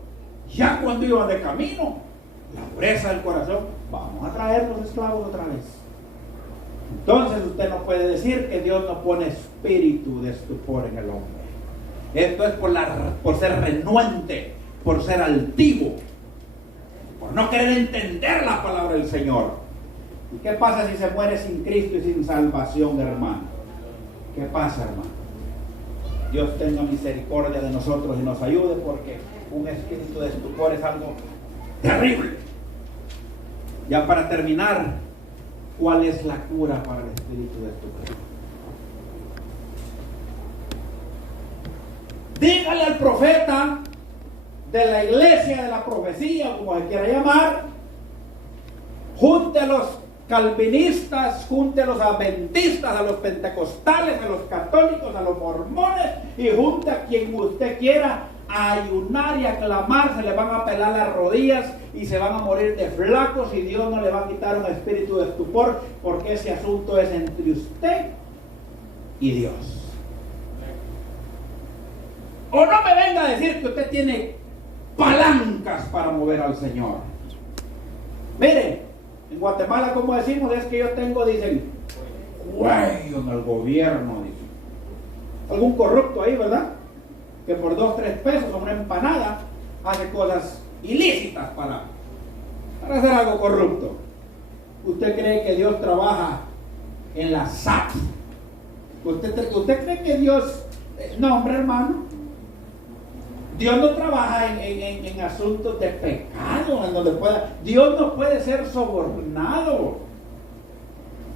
Ya cuando iban de camino, la dureza del corazón, vamos a traer los esclavos otra vez. Entonces usted no puede decir que Dios no pone espíritu de estupor en el hombre. Esto es por ser renuente, por ser altivo, por no querer entender la palabra del Señor. ¿Y qué pasa si se muere sin Cristo y sin salvación, hermano? ¿Qué pasa, hermano? Dios tenga misericordia de nosotros y nos ayude, porque un espíritu de estupor es algo terrible. Ya para terminar, ¿cuál es la cura para el espíritu de estupor? Dígale al profeta de la iglesia, de la profecía, como se quiera llamar, junte a los calvinistas, junte a los adventistas, a los pentecostales, a los católicos, a los mormones, y junte a quien usted quiera a ayunar y a clamar. Se le van a pelar las rodillas y se van a morir de flacos, y Dios no le va a quitar un espíritu de estupor, porque ese asunto es entre usted y Dios. O no me venga a decir que usted tiene palancas para mover al Señor. Mire, en Guatemala, como decimos, es que yo tengo, dicen, cuello en el gobierno, dicen. Algún corrupto ahí, ¿verdad? Que por 2, 3 pesos, una empanada, hace cosas ilícitas para hacer algo corrupto. ¿Usted cree que Dios trabaja en la SAT? ¿Usted cree que Dios... No, hombre, hermano. Dios no trabaja en asuntos de pecado, en donde pueda. Dios no puede ser sobornado.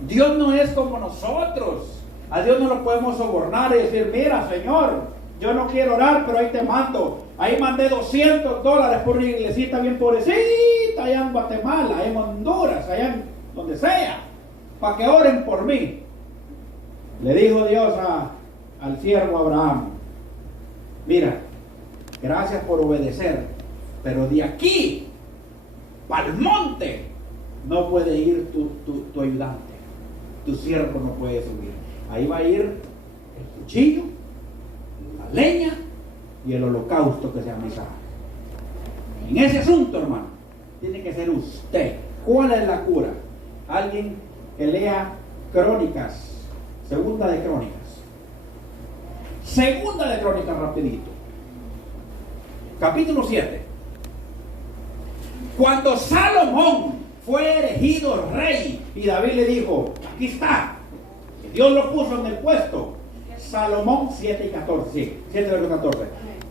Dios no es como nosotros. A Dios no lo podemos sobornar y decir, mira, Señor, yo no quiero orar, pero ahí te mando. Ahí mandé $200 por una iglesita bien pobrecita allá en Guatemala, allá en Honduras, allá en donde sea, para que oren por mí. Le dijo Dios al siervo Abraham, mira, gracias por obedecer, pero de aquí para el monte no puede ir tu ayudante, tu siervo no puede subir. Ahí va a ir el cuchillo, la leña y el holocausto que se amisa. En ese asunto, hermano, tiene que ser usted. ¿Cuál es la cura? Alguien que lea Crónicas, Segunda de Crónicas rapidito. Capítulo 7. Cuando Salomón fue elegido rey y David le dijo, aquí está, que Dios lo puso en el puesto. Salomón 7 y 14, sí, 7 y 14.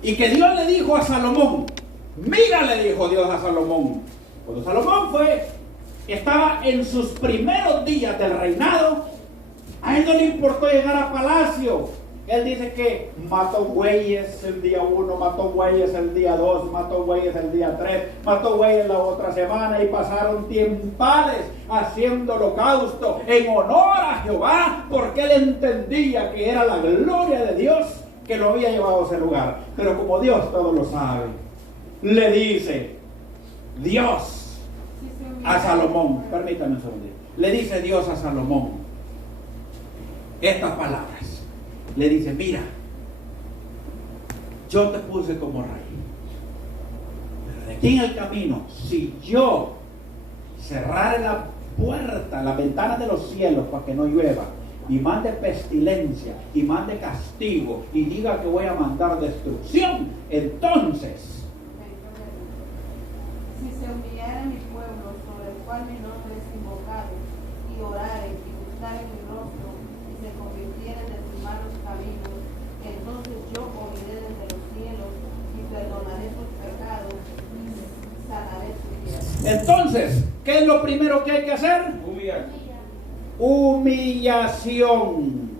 Y que Dios le dijo a Salomón, mira, le dijo Dios a Salomón, cuando Salomón estaba en sus primeros días del reinado, a él no le importó llegar a palacio. Él dice que mató bueyes el día 1, mató bueyes el día 2, mató bueyes el día 3, mató bueyes la otra semana, y pasaron tiempales haciendo holocausto en honor a Jehová, porque él entendía que era la gloria de Dios que lo había llevado a ese lugar. Pero como Dios todo lo sabe, le dice Dios a Salomón, permítame un segundo, le dice Dios a Salomón estas palabras. Le dice, mira, yo te puse como rey, pero de aquí en el camino, si yo cerrare la puerta, la ventana de los cielos para que no llueva, y mande pestilencia, y mande castigo, y diga que voy a mandar destrucción, entonces, si se humillara mi pueblo, sobre el cual mi nombre es invocado, y orare, y buscare mi rostro, y se convirtieren de sus malos caminos, entonces yo oiré desde los cielos y perdonaré sus pecados y sanaré su tierra. Entonces, ¿qué es lo primero que hay que hacer? Humillación.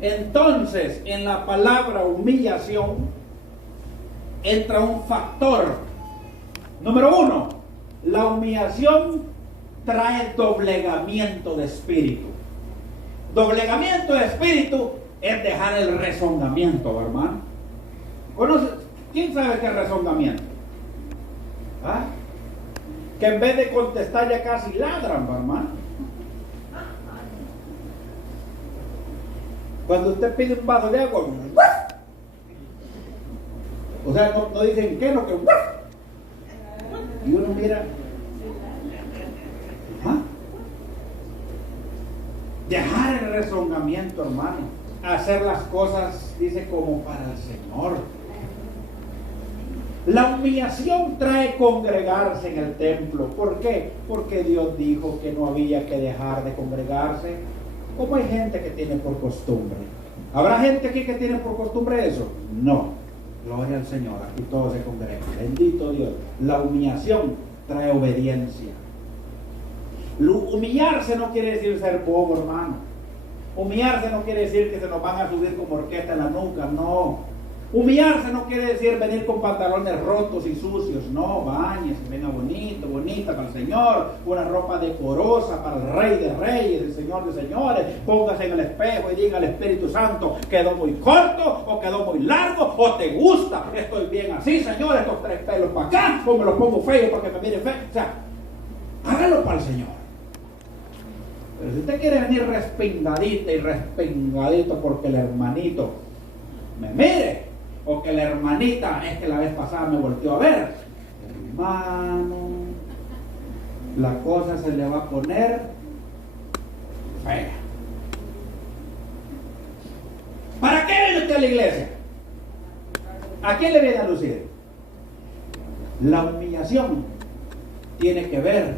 Entonces, en la palabra humillación entra un factor. Número 1, la humillación trae doblegamiento de espíritu. Doblegamiento de espíritu es dejar el rezongamiento, hermano. ¿Quién sabe qué es rezongamiento? ¿Ah? Que en vez de contestar ya casi ladran, hermano. Cuando usted pide un vaso de agua, o sea, no dicen qué, lo que... Y uno mira... ¿Ah? Dejar el rezongamiento, hermano. Hacer las cosas, dice, como para el Señor. La humillación trae congregarse en el templo. ¿Por qué? Porque Dios dijo que no había que dejar de congregarse. ¿Cómo hay gente que tiene por costumbre? ¿Habrá gente aquí que tiene por costumbre eso? No. Gloria al Señor. Aquí todos se congregan. Bendito Dios. La humillación trae obediencia. Humillarse no quiere decir ser bobo, hermano. Humillarse no quiere decir que se nos van a subir como orquesta en la nuca. No. Humillarse no quiere decir venir con pantalones rotos y sucios. No, bañes, venga bonito, bonita para el Señor, una ropa decorosa para el Rey de Reyes, el Señor de Señores. Póngase en el espejo y diga al Espíritu Santo, quedó muy corto o quedó muy largo o te gusta. Estoy bien así, Señor, estos 3 pelos para acá, o me los pongo feo porque me mire feo. O sea, hágalo para el Señor. Pero si usted quiere venir respingadita y respingadito porque el hermanito me mire, o que la hermanita, es que la vez pasada me volteó a ver, hermano, la cosa se le va a poner fea. ¿Para qué viene usted a la iglesia? ¿A quién le viene a lucir? La humillación tiene que ver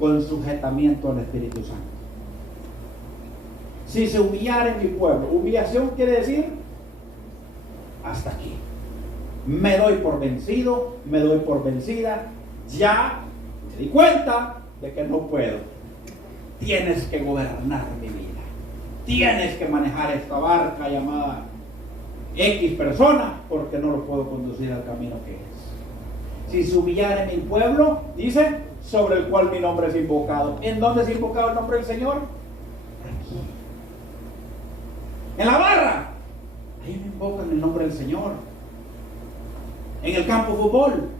con sujetamiento al Espíritu Santo. Si se humillara en mi pueblo, humillación quiere decir hasta aquí. Me doy por vencido, me doy por vencida. Ya me di cuenta de que no puedo. Tienes que gobernar mi vida. Tienes que manejar esta barca llamada X persona, porque no lo puedo conducir al camino que es. Si se humillara en mi pueblo, dice, sobre el cual mi nombre es invocado. ¿En dónde es invocado el nombre del Señor? Aquí. En la barra. Ahí me invocan el nombre del Señor. En el campo de fútbol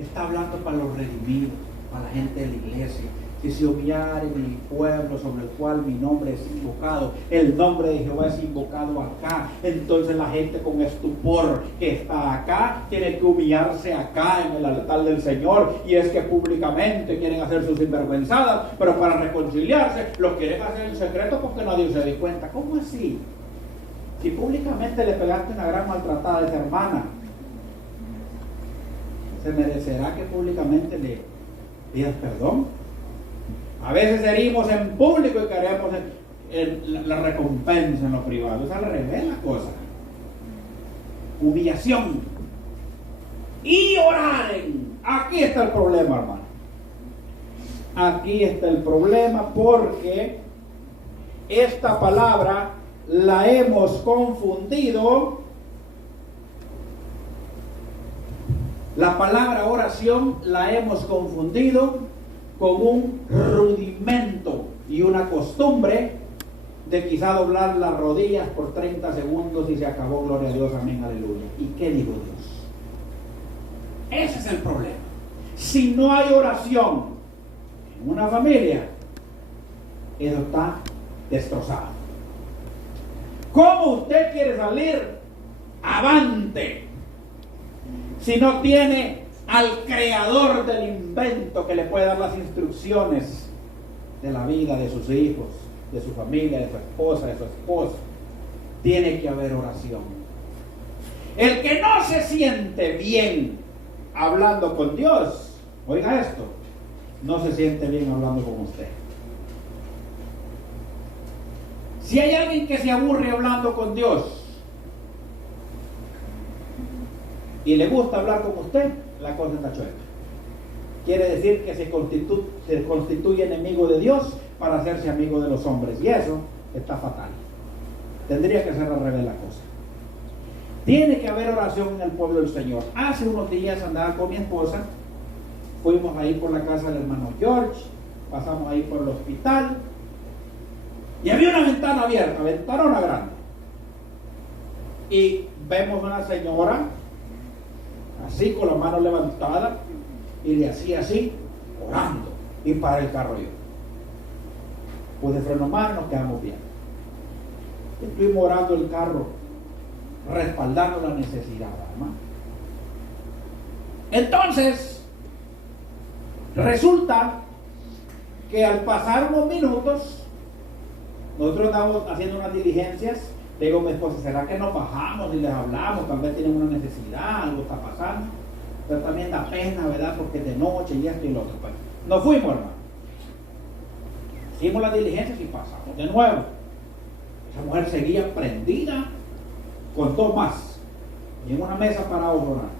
está hablando para los redimidos, para la gente de la iglesia. Si se humillare mi pueblo sobre el cual mi nombre es invocado, el nombre de Jehová es invocado acá, entonces la gente con estupor que está acá tiene que humillarse acá en el altar del Señor. Y es que públicamente quieren hacer sus sinvergüenzadas, pero para reconciliarse lo quieren hacer en secreto porque nadie se dé cuenta. ¿Cómo así? Si públicamente le pegaste una gran maltratada a esa hermana, ¿se merecerá que públicamente le pidas perdón? A veces herimos en público y queremos la recompensa en lo privado. Es al revés la cosa. Humillación. Y oraren. Aquí está el problema, hermano. Aquí está el problema porque esta palabra la hemos confundido. La palabra oración la hemos confundido con un rudimento y una costumbre de quizá doblar las rodillas por 30 segundos y se acabó, gloria a Dios, amén, aleluya. ¿Y qué dijo Dios? Ese es el problema. Si no hay oración en una familia, eso está destrozado. ¿Cómo usted quiere salir avante si no tiene al creador del invento que le puede dar las instrucciones de la vida de sus hijos, de su familia, de su esposa, de su esposo? Tiene que haber oración. El que no se siente bien hablando con Dios, oiga esto, no se siente bien hablando con usted. Si hay alguien que se aburre hablando con Dios y le gusta hablar con usted, la cosa está chueca. Quiere decir que se constituye enemigo de Dios para hacerse amigo de los hombres, y eso está fatal. Tendría que ser al revés la cosa. Tiene que haber oración en el pueblo del Señor. Hace unos días andaba con mi esposa, fuimos ahí por la casa del hermano George, pasamos ahí por el hospital y había una ventana abierta, ventanona grande, y vemos una señora así con la mano levantada y le hacía así, orando, y para el carro yo pude freno mano, nos quedamos bien. estuvimos orando el carro, respaldando la necesidad, hermano. Entonces, resulta que al pasar unos minutos, nosotros andamos haciendo unas diligencias. Le digo a mi esposa, ¿será que nos bajamos y les hablamos? Tal vez tienen una necesidad, algo está pasando. Pero también da pena, ¿verdad? Porque es de noche y esto y lo otro. Pues, nos fuimos, hermano. Hicimos las diligencias y pasamos de nuevo. Esa mujer seguía prendida con dos más. Y en una mesa parados orando.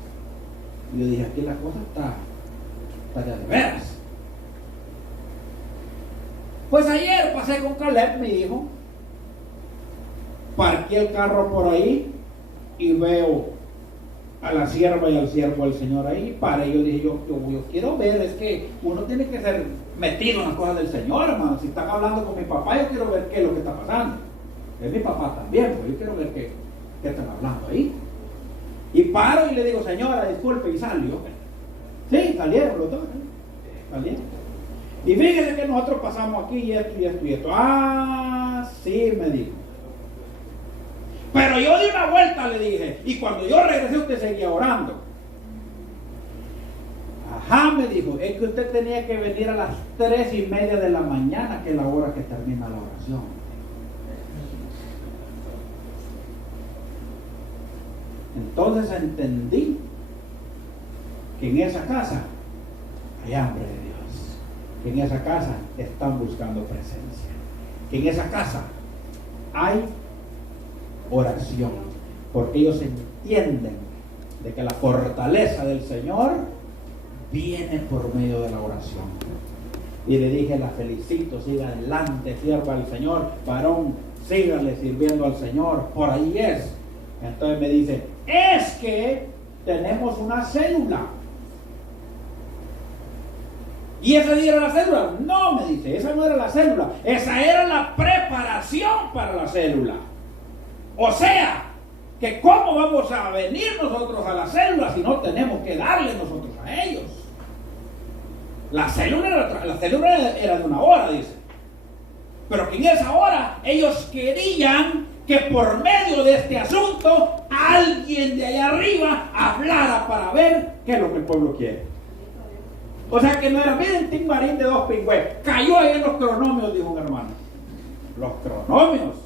Y yo dije, aquí la cosa está de veras. Pues ayer pasé con Caleb, mi hijo. Parqué el carro por ahí y veo a la sierva y al siervo del Señor ahí. Paré, yo dije, yo quiero ver, es que uno tiene que ser metido en las cosas del Señor, hermano. Si están hablando con mi papá, yo quiero ver qué es lo que está pasando. Es mi papá también, pues yo quiero ver qué están hablando ahí. Y paro y le digo, señora, disculpe, y salió. Sí, salieron los dos, salieron. Y fíjese que nosotros pasamos aquí y esto y esto y esto. Ah, sí, me dijo. Pero yo di una vuelta, le dije, y cuando yo regresé usted seguía orando. Ajá, me dijo, es que usted tenía que venir a las 3:30 de la mañana, que es la hora que termina la oración. Entonces entendí que en esa casa hay hambre de Dios, que en esa casa están buscando presencia, que en esa casa hay oración, porque ellos entienden de que la fortaleza del Señor viene por medio de la oración. Y le dije, la felicito, siga adelante, sierva al Señor, varón, sígale sirviendo al Señor, por ahí es. Entonces me dice, es que tenemos una célula. ¿Y esa día era la célula? No, me dice, esa no era la célula, esa era la preparación para la célula. O sea, que cómo vamos a venir nosotros a la célula si no tenemos que darle nosotros a ellos. La célula era de una hora, dice. Pero que en esa hora ellos querían que por medio de este asunto alguien de allá arriba hablara para ver qué es lo que el pueblo quiere. O sea que no era, miren, timbarín de dos pingües. Cayó ahí en los cronomios, dijo un hermano. Los cronomios.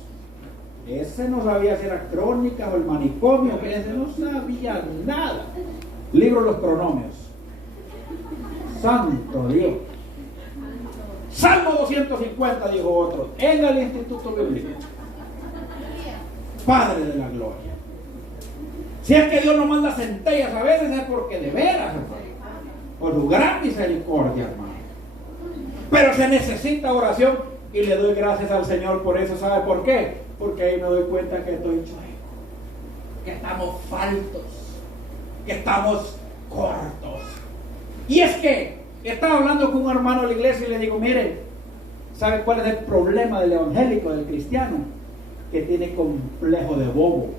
Ese no sabía si era crónica o el manicomio, ese no sabía nada. Libro Los Cronomios. Santo Dios. Salmo 250, dijo otro, en el Instituto Bíblico. Padre de la gloria. Si es que Dios no manda centellas a veces, es porque de veras, hermano, por su gran misericordia, hermano. Pero se necesita oración y le doy gracias al Señor por eso. ¿Sabe por qué? Porque ahí me doy cuenta que estoy chueco, que estamos faltos, que estamos cortos. Y es que estaba hablando con un hermano de la iglesia y le digo, mire, ¿sabe cuál es el problema del evangélico, del cristiano? Que tiene complejo de bobo.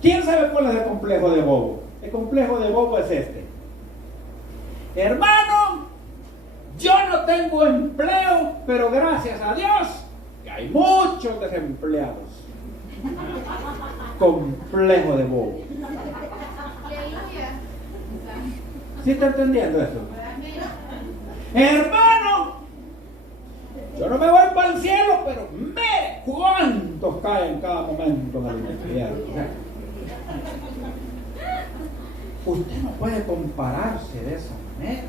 ¿Quién sabe cuál es el complejo de bobo? El complejo de bobo es este. Hermano, yo no tengo empleo, pero gracias a Dios que hay muchos desempleados. Complejo de bobo. ¿Sí está entendiendo eso? Hermano, yo no me voy para el cielo, pero mire cuántos caen en cada momento del infierno. Usted no puede compararse de esa manera,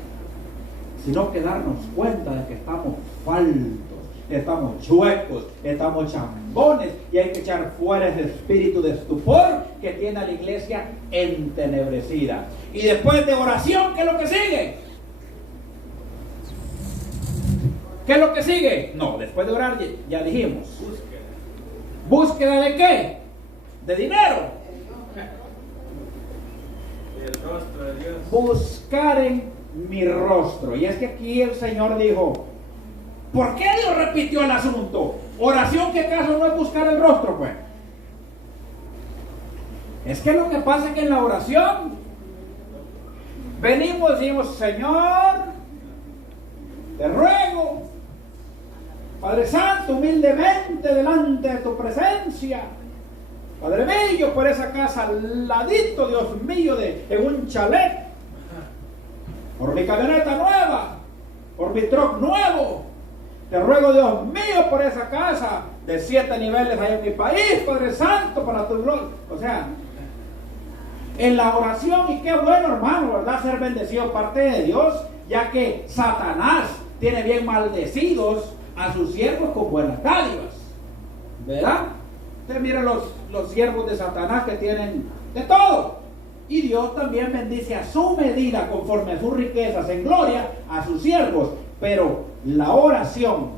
sino que darnos cuenta de que estamos faltos, estamos chuecos, estamos chambones, y hay que echar fuera ese espíritu de estupor que tiene a la iglesia entenebrecida. Y después de oración, ¿qué es lo que sigue? ¿Qué es lo que sigue? No, después de orar ya dijimos. ¿Búsqueda de qué? De dinero. El rostro de Dios. Buscar en mi rostro. Y es que aquí el Señor dijo, ¿por qué Dios repitió el asunto? Oración, ¿qué caso no es buscar el rostro, pues? Es que lo que pasa es que en la oración venimos y decimos, Señor, te ruego Padre Santo, humildemente delante de tu presencia. Padre mío, por esa casa al ladito, Dios mío, en un chalet. Por mi camioneta nueva, por mi truck nuevo. Te ruego, Dios mío, por esa casa de 7 niveles ahí en mi país, Padre Santo, para tu gloria. O sea, en la oración, y qué bueno, hermano, ¿verdad? Ser bendecido parte de Dios, ya que Satanás tiene bien maldecidos a sus siervos con buenas dádivas, ¿verdad? Usted mira los siervos de Satanás que tienen de todo, y Dios también bendice a su medida, conforme a sus riquezas en gloria, a sus siervos. Pero la oración,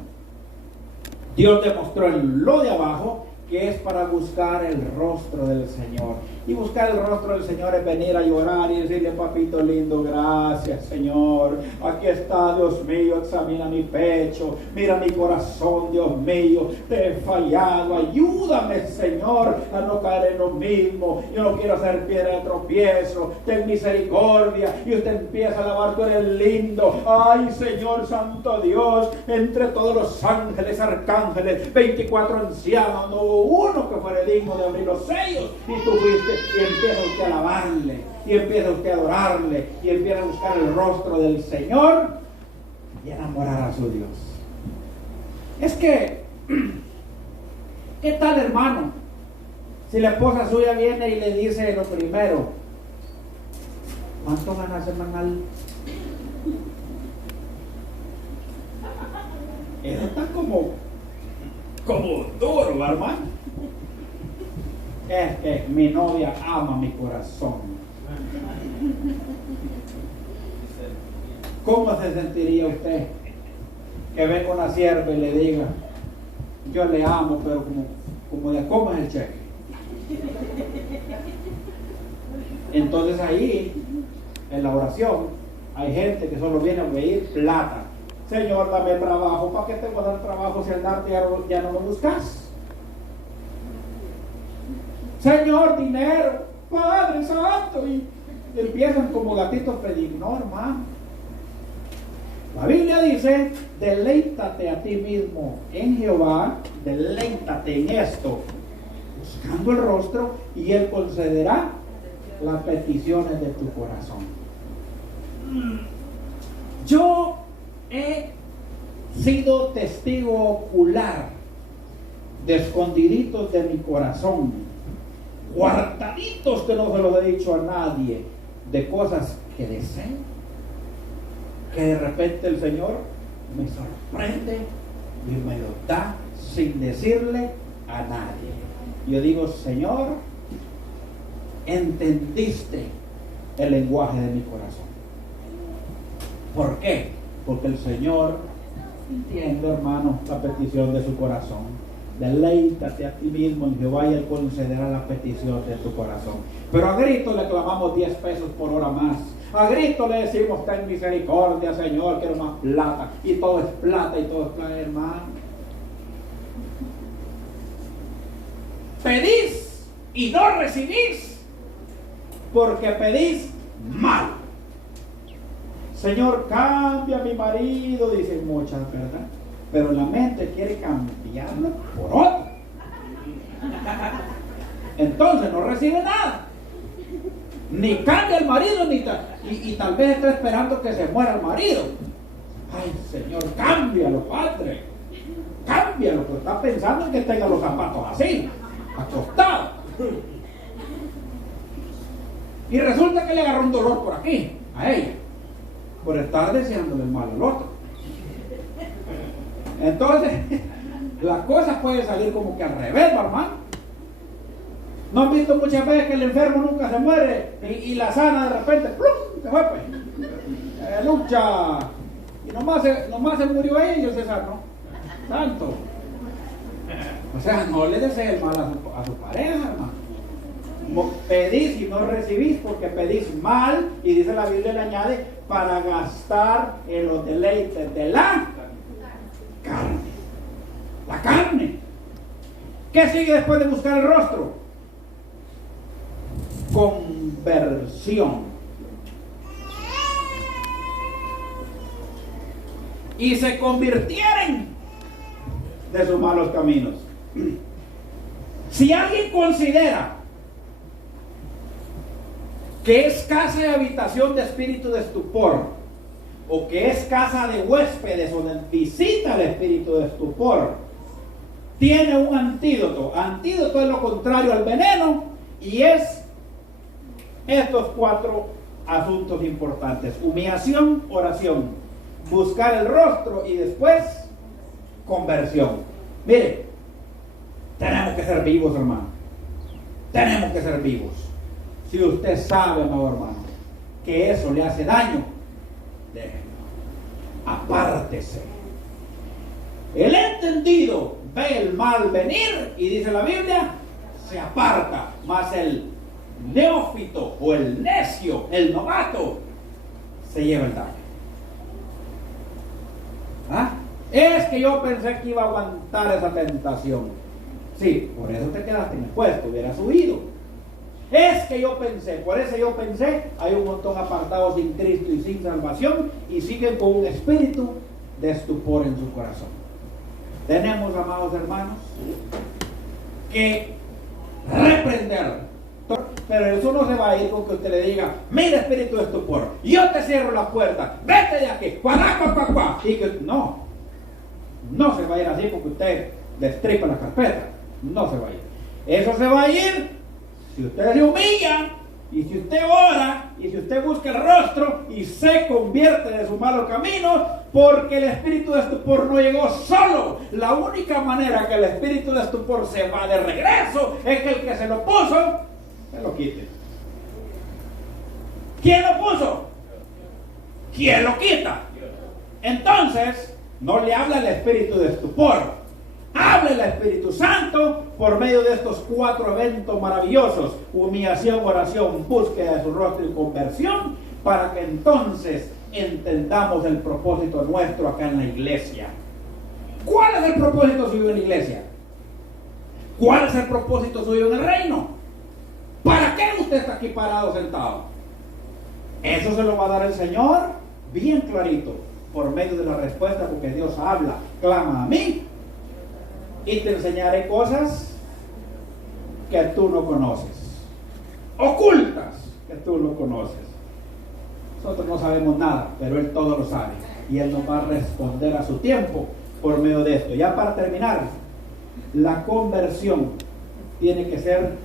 Dios demostró en lo de abajo que es para buscar el rostro del Señor. Y buscar el rostro del Señor es venir a llorar y decirle: papito lindo, gracias Señor, aquí está, Dios mío, examina mi pecho, mira mi corazón, Dios mío, te he fallado, ayúdame Señor a no caer en lo mismo, yo no quiero hacer piedra de tropiezo, ten misericordia. Y usted empieza a alabar: tú eres lindo, ay Señor Santo Dios, entre todos los ángeles, arcángeles, 24 ancianos, no hubo uno que fuera digno de abrir los sellos, y tú fuiste. Y empieza usted a alabarle, y empieza usted a adorarle, y empieza a buscar el rostro del Señor y enamorar a su Dios. Es que, ¿qué tal, hermano? Si la esposa suya viene y le dice lo primero: ¿cuánto gana semanal? Eso está como duro, hermano. Es que mi novia ama mi corazón. ¿Cómo se sentiría usted que venga una sierva y le diga: yo le amo, pero como de cómo es el cheque? Entonces ahí, en la oración, hay gente que solo viene a pedir plata. Señor, dame trabajo. ¿Para qué te voy a dar trabajo si al darte ya no lo buscas? Señor, dinero, Padre Santo, y empiezan como gatitos pedir. No, hermano. La Biblia dice: deleítate a ti mismo en Jehová, deleítate en esto, buscando el rostro, y Él concederá las peticiones de tu corazón. Yo he sido testigo ocular de escondiditos de mi corazón, guardaditos que no se los he dicho a nadie, de cosas que deseo, que de repente el Señor me sorprende y me lo da sin decirle a nadie. Yo digo: Señor, entendiste el lenguaje de mi corazón. ¿Por qué? Porque el Señor entiende, hermano, la petición de su corazón. Deleítate a ti mismo en Jehová y Él concederá la petición de tu corazón. Pero a grito le clamamos 10 pesos por hora más. A grito le decimos: ten misericordia, Señor, quiero más plata. Y todo es plata, y todo es plata, hermano. Pedís y no recibís, porque pedís mal. Señor, cambia a mi marido, dicen muchas, ¿verdad? Pero la mente quiere cambiarlo por otro. Entonces no recibe nada. Ni cambia el marido, y tal vez está esperando que se muera el marido. Ay, Señor, cámbialo, Padre. Cámbialo, porque está pensando en que tenga los zapatos así, acostados. Y resulta que le agarró un dolor por aquí, a ella, por estar deseándole el mal al otro. Entonces, las cosas pueden salir como que al revés, hermano. ¿No han visto muchas veces que el enfermo nunca se muere y la sana de repente ¡plum!, se fue, pues? Lucha. Y nomás se murió ella y el César, ¿no? Tanto. O sea, no le desee el mal a su pareja, hermano. Pedís y no recibís, porque pedís mal, y dice la Biblia, le añade, para gastar en los deleites de la carne. La carne. ¿Qué sigue después de buscar el rostro? Conversión. Y se convirtieren de sus malos caminos. Si alguien considera que es casa de habitación de espíritu de estupor, o que es casa de huéspedes donde visita el espíritu de estupor, tiene un antídoto. Antídoto es lo contrario al veneno, y es estos 4 asuntos importantes: humillación, oración, buscar el rostro y después conversión. Mire, tenemos que ser vivos, hermano. Tenemos que ser vivos. Si usted sabe, amado hermano, que eso le hace daño, déjelo. Apártese. El entendido ve el mal venir y dice la Biblia, se aparta. Mas el neófito o el necio, el novato, se lleva el daño. ¿Ah? Es que yo pensé que iba a aguantar esa tentación. Sí, por eso te quedaste en el puesto, hubieras huido. Es que yo pensé, por eso yo pensé, hay un montón apartados sin Cristo y sin salvación y siguen con un espíritu de estupor en su corazón. Tenemos, amados hermanos, que reprender. Pero eso no se va a ir con que usted le diga, mira espíritu de estupor, yo te cierro la puerta, vete de aquí, y que no se va a ir así porque usted destripa la carpeta. No se va a ir. Eso se va a ir si usted se humilla, y si usted ora, y si usted busca el rostro y se convierte de su malo camino, porque el espíritu de estupor no llegó solo. La única manera que el espíritu de estupor se va de regreso es que el que se lo puso se lo quite. ¿Quién lo puso? ¿Quién lo quita? Entonces, no le habla el espíritu de estupor. Habla el Espíritu Santo por medio de estos 4 eventos maravillosos: humillación, oración, búsqueda de su rostro y conversión, para que entonces entendamos el propósito nuestro acá en la iglesia. ¿Cuál es el propósito suyo en la iglesia? ¿Cuál es el propósito suyo en el reino? ¿Para qué usted está aquí parado, sentado? Eso se lo va a dar el Señor bien clarito por medio de la respuesta, porque Dios habla, clama a mí y te enseñaré cosas que tú no conoces, ocultas que tú no conoces. Nosotros no sabemos nada, pero Él todo lo sabe y Él nos va a responder a su tiempo por medio de esto. Ya para terminar, la conversión tiene que ser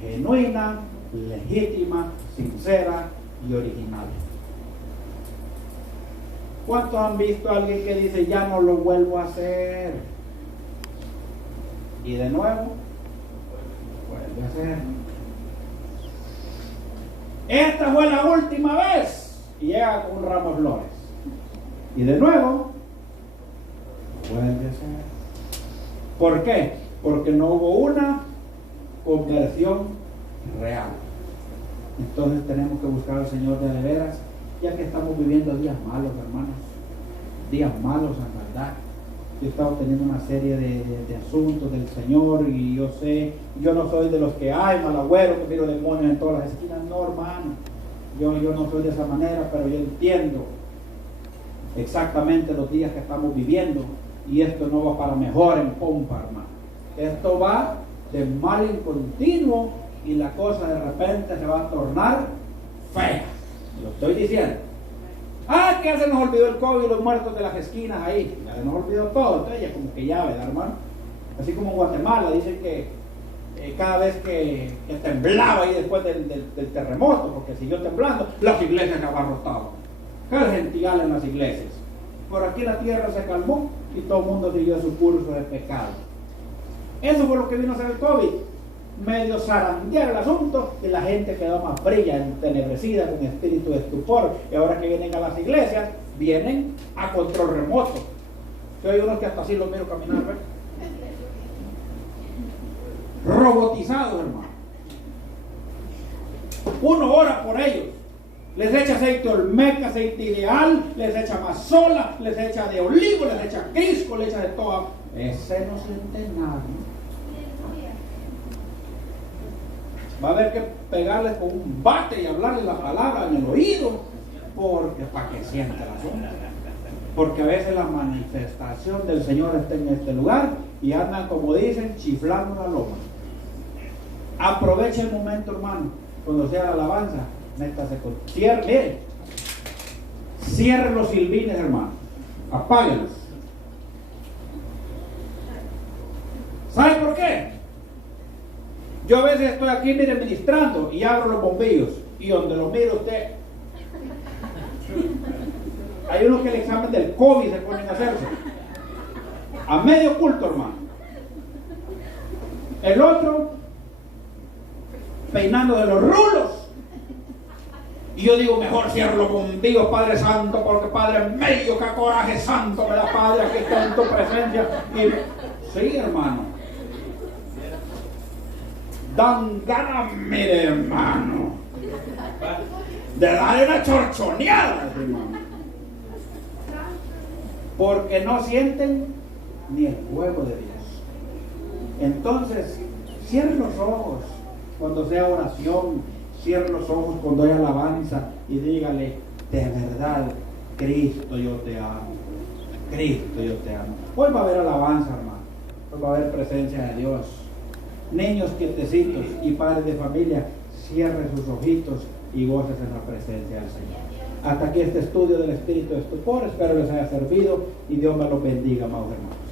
genuina, legítima, sincera y original. ¿Cuántos han visto a alguien que dice, ya no lo vuelvo a hacer? Y de nuevo, vuelve a hacer. Esta fue la última vez. Y llega con un ramo de flores. Y de nuevo, vuelve a hacer. ¿Por qué? Porque no hubo una conversión real. Entonces tenemos que buscar al Señor de veras, ya que estamos viviendo días malos, hermanos. Días malos en verdad. Yo he estado teniendo una serie de asuntos del Señor y yo sé, yo no soy de los que hay malagüero, que miro demonios en todas las esquinas. No, hermano, yo no soy de esa manera, pero yo entiendo exactamente los días que estamos viviendo y esto no va para mejor en pompa, hermano. Esto va de mal en continuo y la cosa de repente se va a tornar fea. Lo estoy diciendo. Ah, que se nos olvidó el COVID y los muertos de las esquinas ahí. Ya se nos olvidó todo. Entonces ya como que ya, ¿verdad, hermano? Así como en Guatemala dicen que cada vez que temblaba ahí después del terremoto, porque siguió temblando, las iglesias se abarrotaban. El gential en las iglesias. Por aquí la tierra se calmó y todo el mundo siguió su curso de pecado. Eso fue lo que vino a hacer el COVID. Medio zarandear el asunto y la gente quedó más fría, entenebrecida, con espíritu de estupor. Y ahora que vienen a las iglesias, vienen a control remoto. Yo hay unos que hasta así los miro caminar, ¿verdad? Robotizados, hermano. Uno ora por ellos. Les echa aceite olmeca, aceite ideal, les echa mazola, les echa de olivo, les echa crisco, les echa de todo. Ese no siente nada, ¿no? Va a haber que pegarles con un bate y hablarles la palabra en el oído, porque para que sienta la sombra. Porque a veces la manifestación del Señor está en este lugar y andan, como dicen, chiflando la loma. Aproveche el momento, hermano, cuando sea la alabanza, métase con cierre los silbines, hermano, apáguenlos. ¿Sabe por qué? Yo a veces estoy aquí, mire, ministrando y abro los bombillos, y donde los mire usted, hay unos que el examen del COVID se ponen a hacerse a medio culto, hermano. El otro peinando de los rulos. Y yo digo, mejor cierro los bombillos, Padre Santo, porque Padre medio, que coraje santo me da, Padre, aquí está en tu presencia. Y sí, hermano, dan ganas, mire, hermano, de darle una chorchoneada, hermano, porque no sienten ni el fuego de Dios. Entonces, cierre los ojos cuando sea oración, cierre los ojos cuando haya alabanza y dígale, de verdad, Cristo, yo te amo. Cristo, yo te amo. Hoy va a haber alabanza, hermano. Hoy va a haber presencia de Dios. Niños quietecitos y padres de familia, cierre sus ojitos y goces en la presencia del Señor. Hasta aquí este estudio del espíritu de estupor. Espero les haya servido y Dios me lo bendiga, amados hermanos.